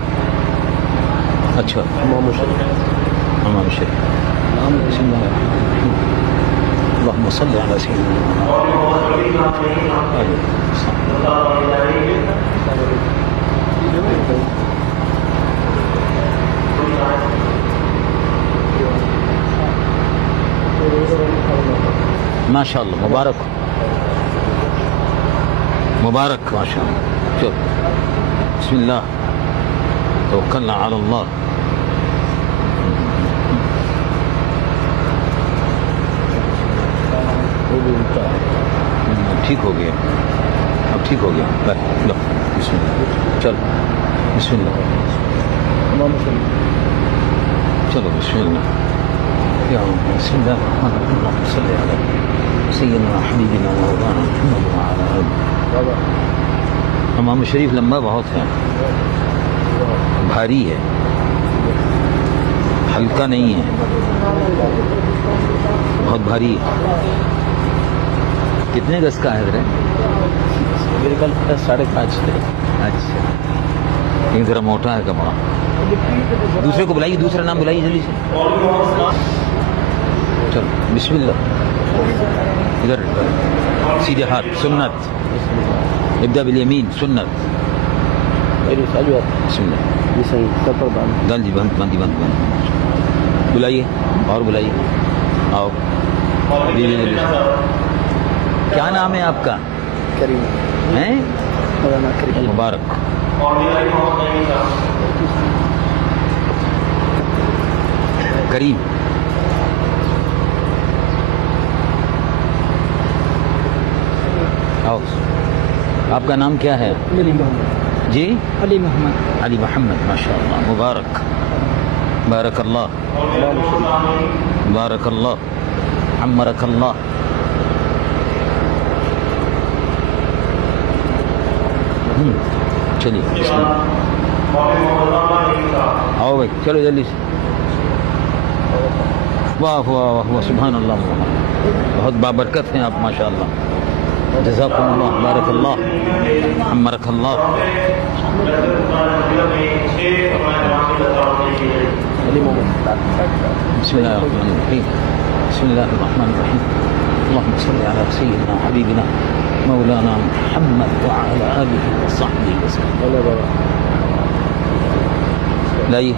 اچھا امام شریف بسم اللہ اللہم صلی علی سیدنا مولوی محمد رفیع صاحب نعیمی صاحب چھانے جا رہے ہیں. ماشاء اللہ مبارک ہو مبارک ماشاء اللہ چلو بسم اللہ توکلنا علی اللہ ٹھیک ہو گیا اب ٹھیک ہو گیا لو بسم اللہ چلو بسم اللہ چلو بسم اللہ یا بسم اللہ الرحمن الرحیم اللہم صلی علی سیدنا حبیبنا مولانا محمد وعلی آلہ. امام شریف لمبا بہت ہے بھاری ہے ہلکا نہیں ہے بہت بھاری ہے. کتنے گز کا ہے ذرا میرے کل 5.5 ہے. اچھا لیکن ذرا موٹا ہے کا بڑا. دوسرے کو بلائیے دوسرا نام بلائیے جلدی سے. مولوی محمد چلو بسم اللہ ادھر سیدھے ہاتھ سنت ابدا بالیمین سنت بسم اللہ یہ صحیح سفر باندھ دل جی بند بلائیے اور بلائیے آؤ مولوی جی. کیا نام ہے آپ کا کریم ہیں مولانا کریم مبارک مولوی محمد نعیمی صاحب کریم آؤ آپ کا نام کیا ہے علی محمد جی علی محمد علی محمد ماشاء اللہ مبارک بارک اللہ بارک اللہ عمرک اللہ. چلیے بسم اللہ. مولوی محمد نعیمی صاحب آؤ بھائی چلو جلدی سے. واہ واہ واہ سبحان اللہ بہت بابرکت ہیں آپ ماشاء اللہ. جزاکم اللہ بارک اللہ عمرک اللہ. علی محمد بسم اللہ الرحمن الرحیم بسم اللہ الرحمن الرحیم اللہم صلی علی سیدنا حبیبنا مولانا محمد وعلی آلہ وصحبہ وسلم. لائیے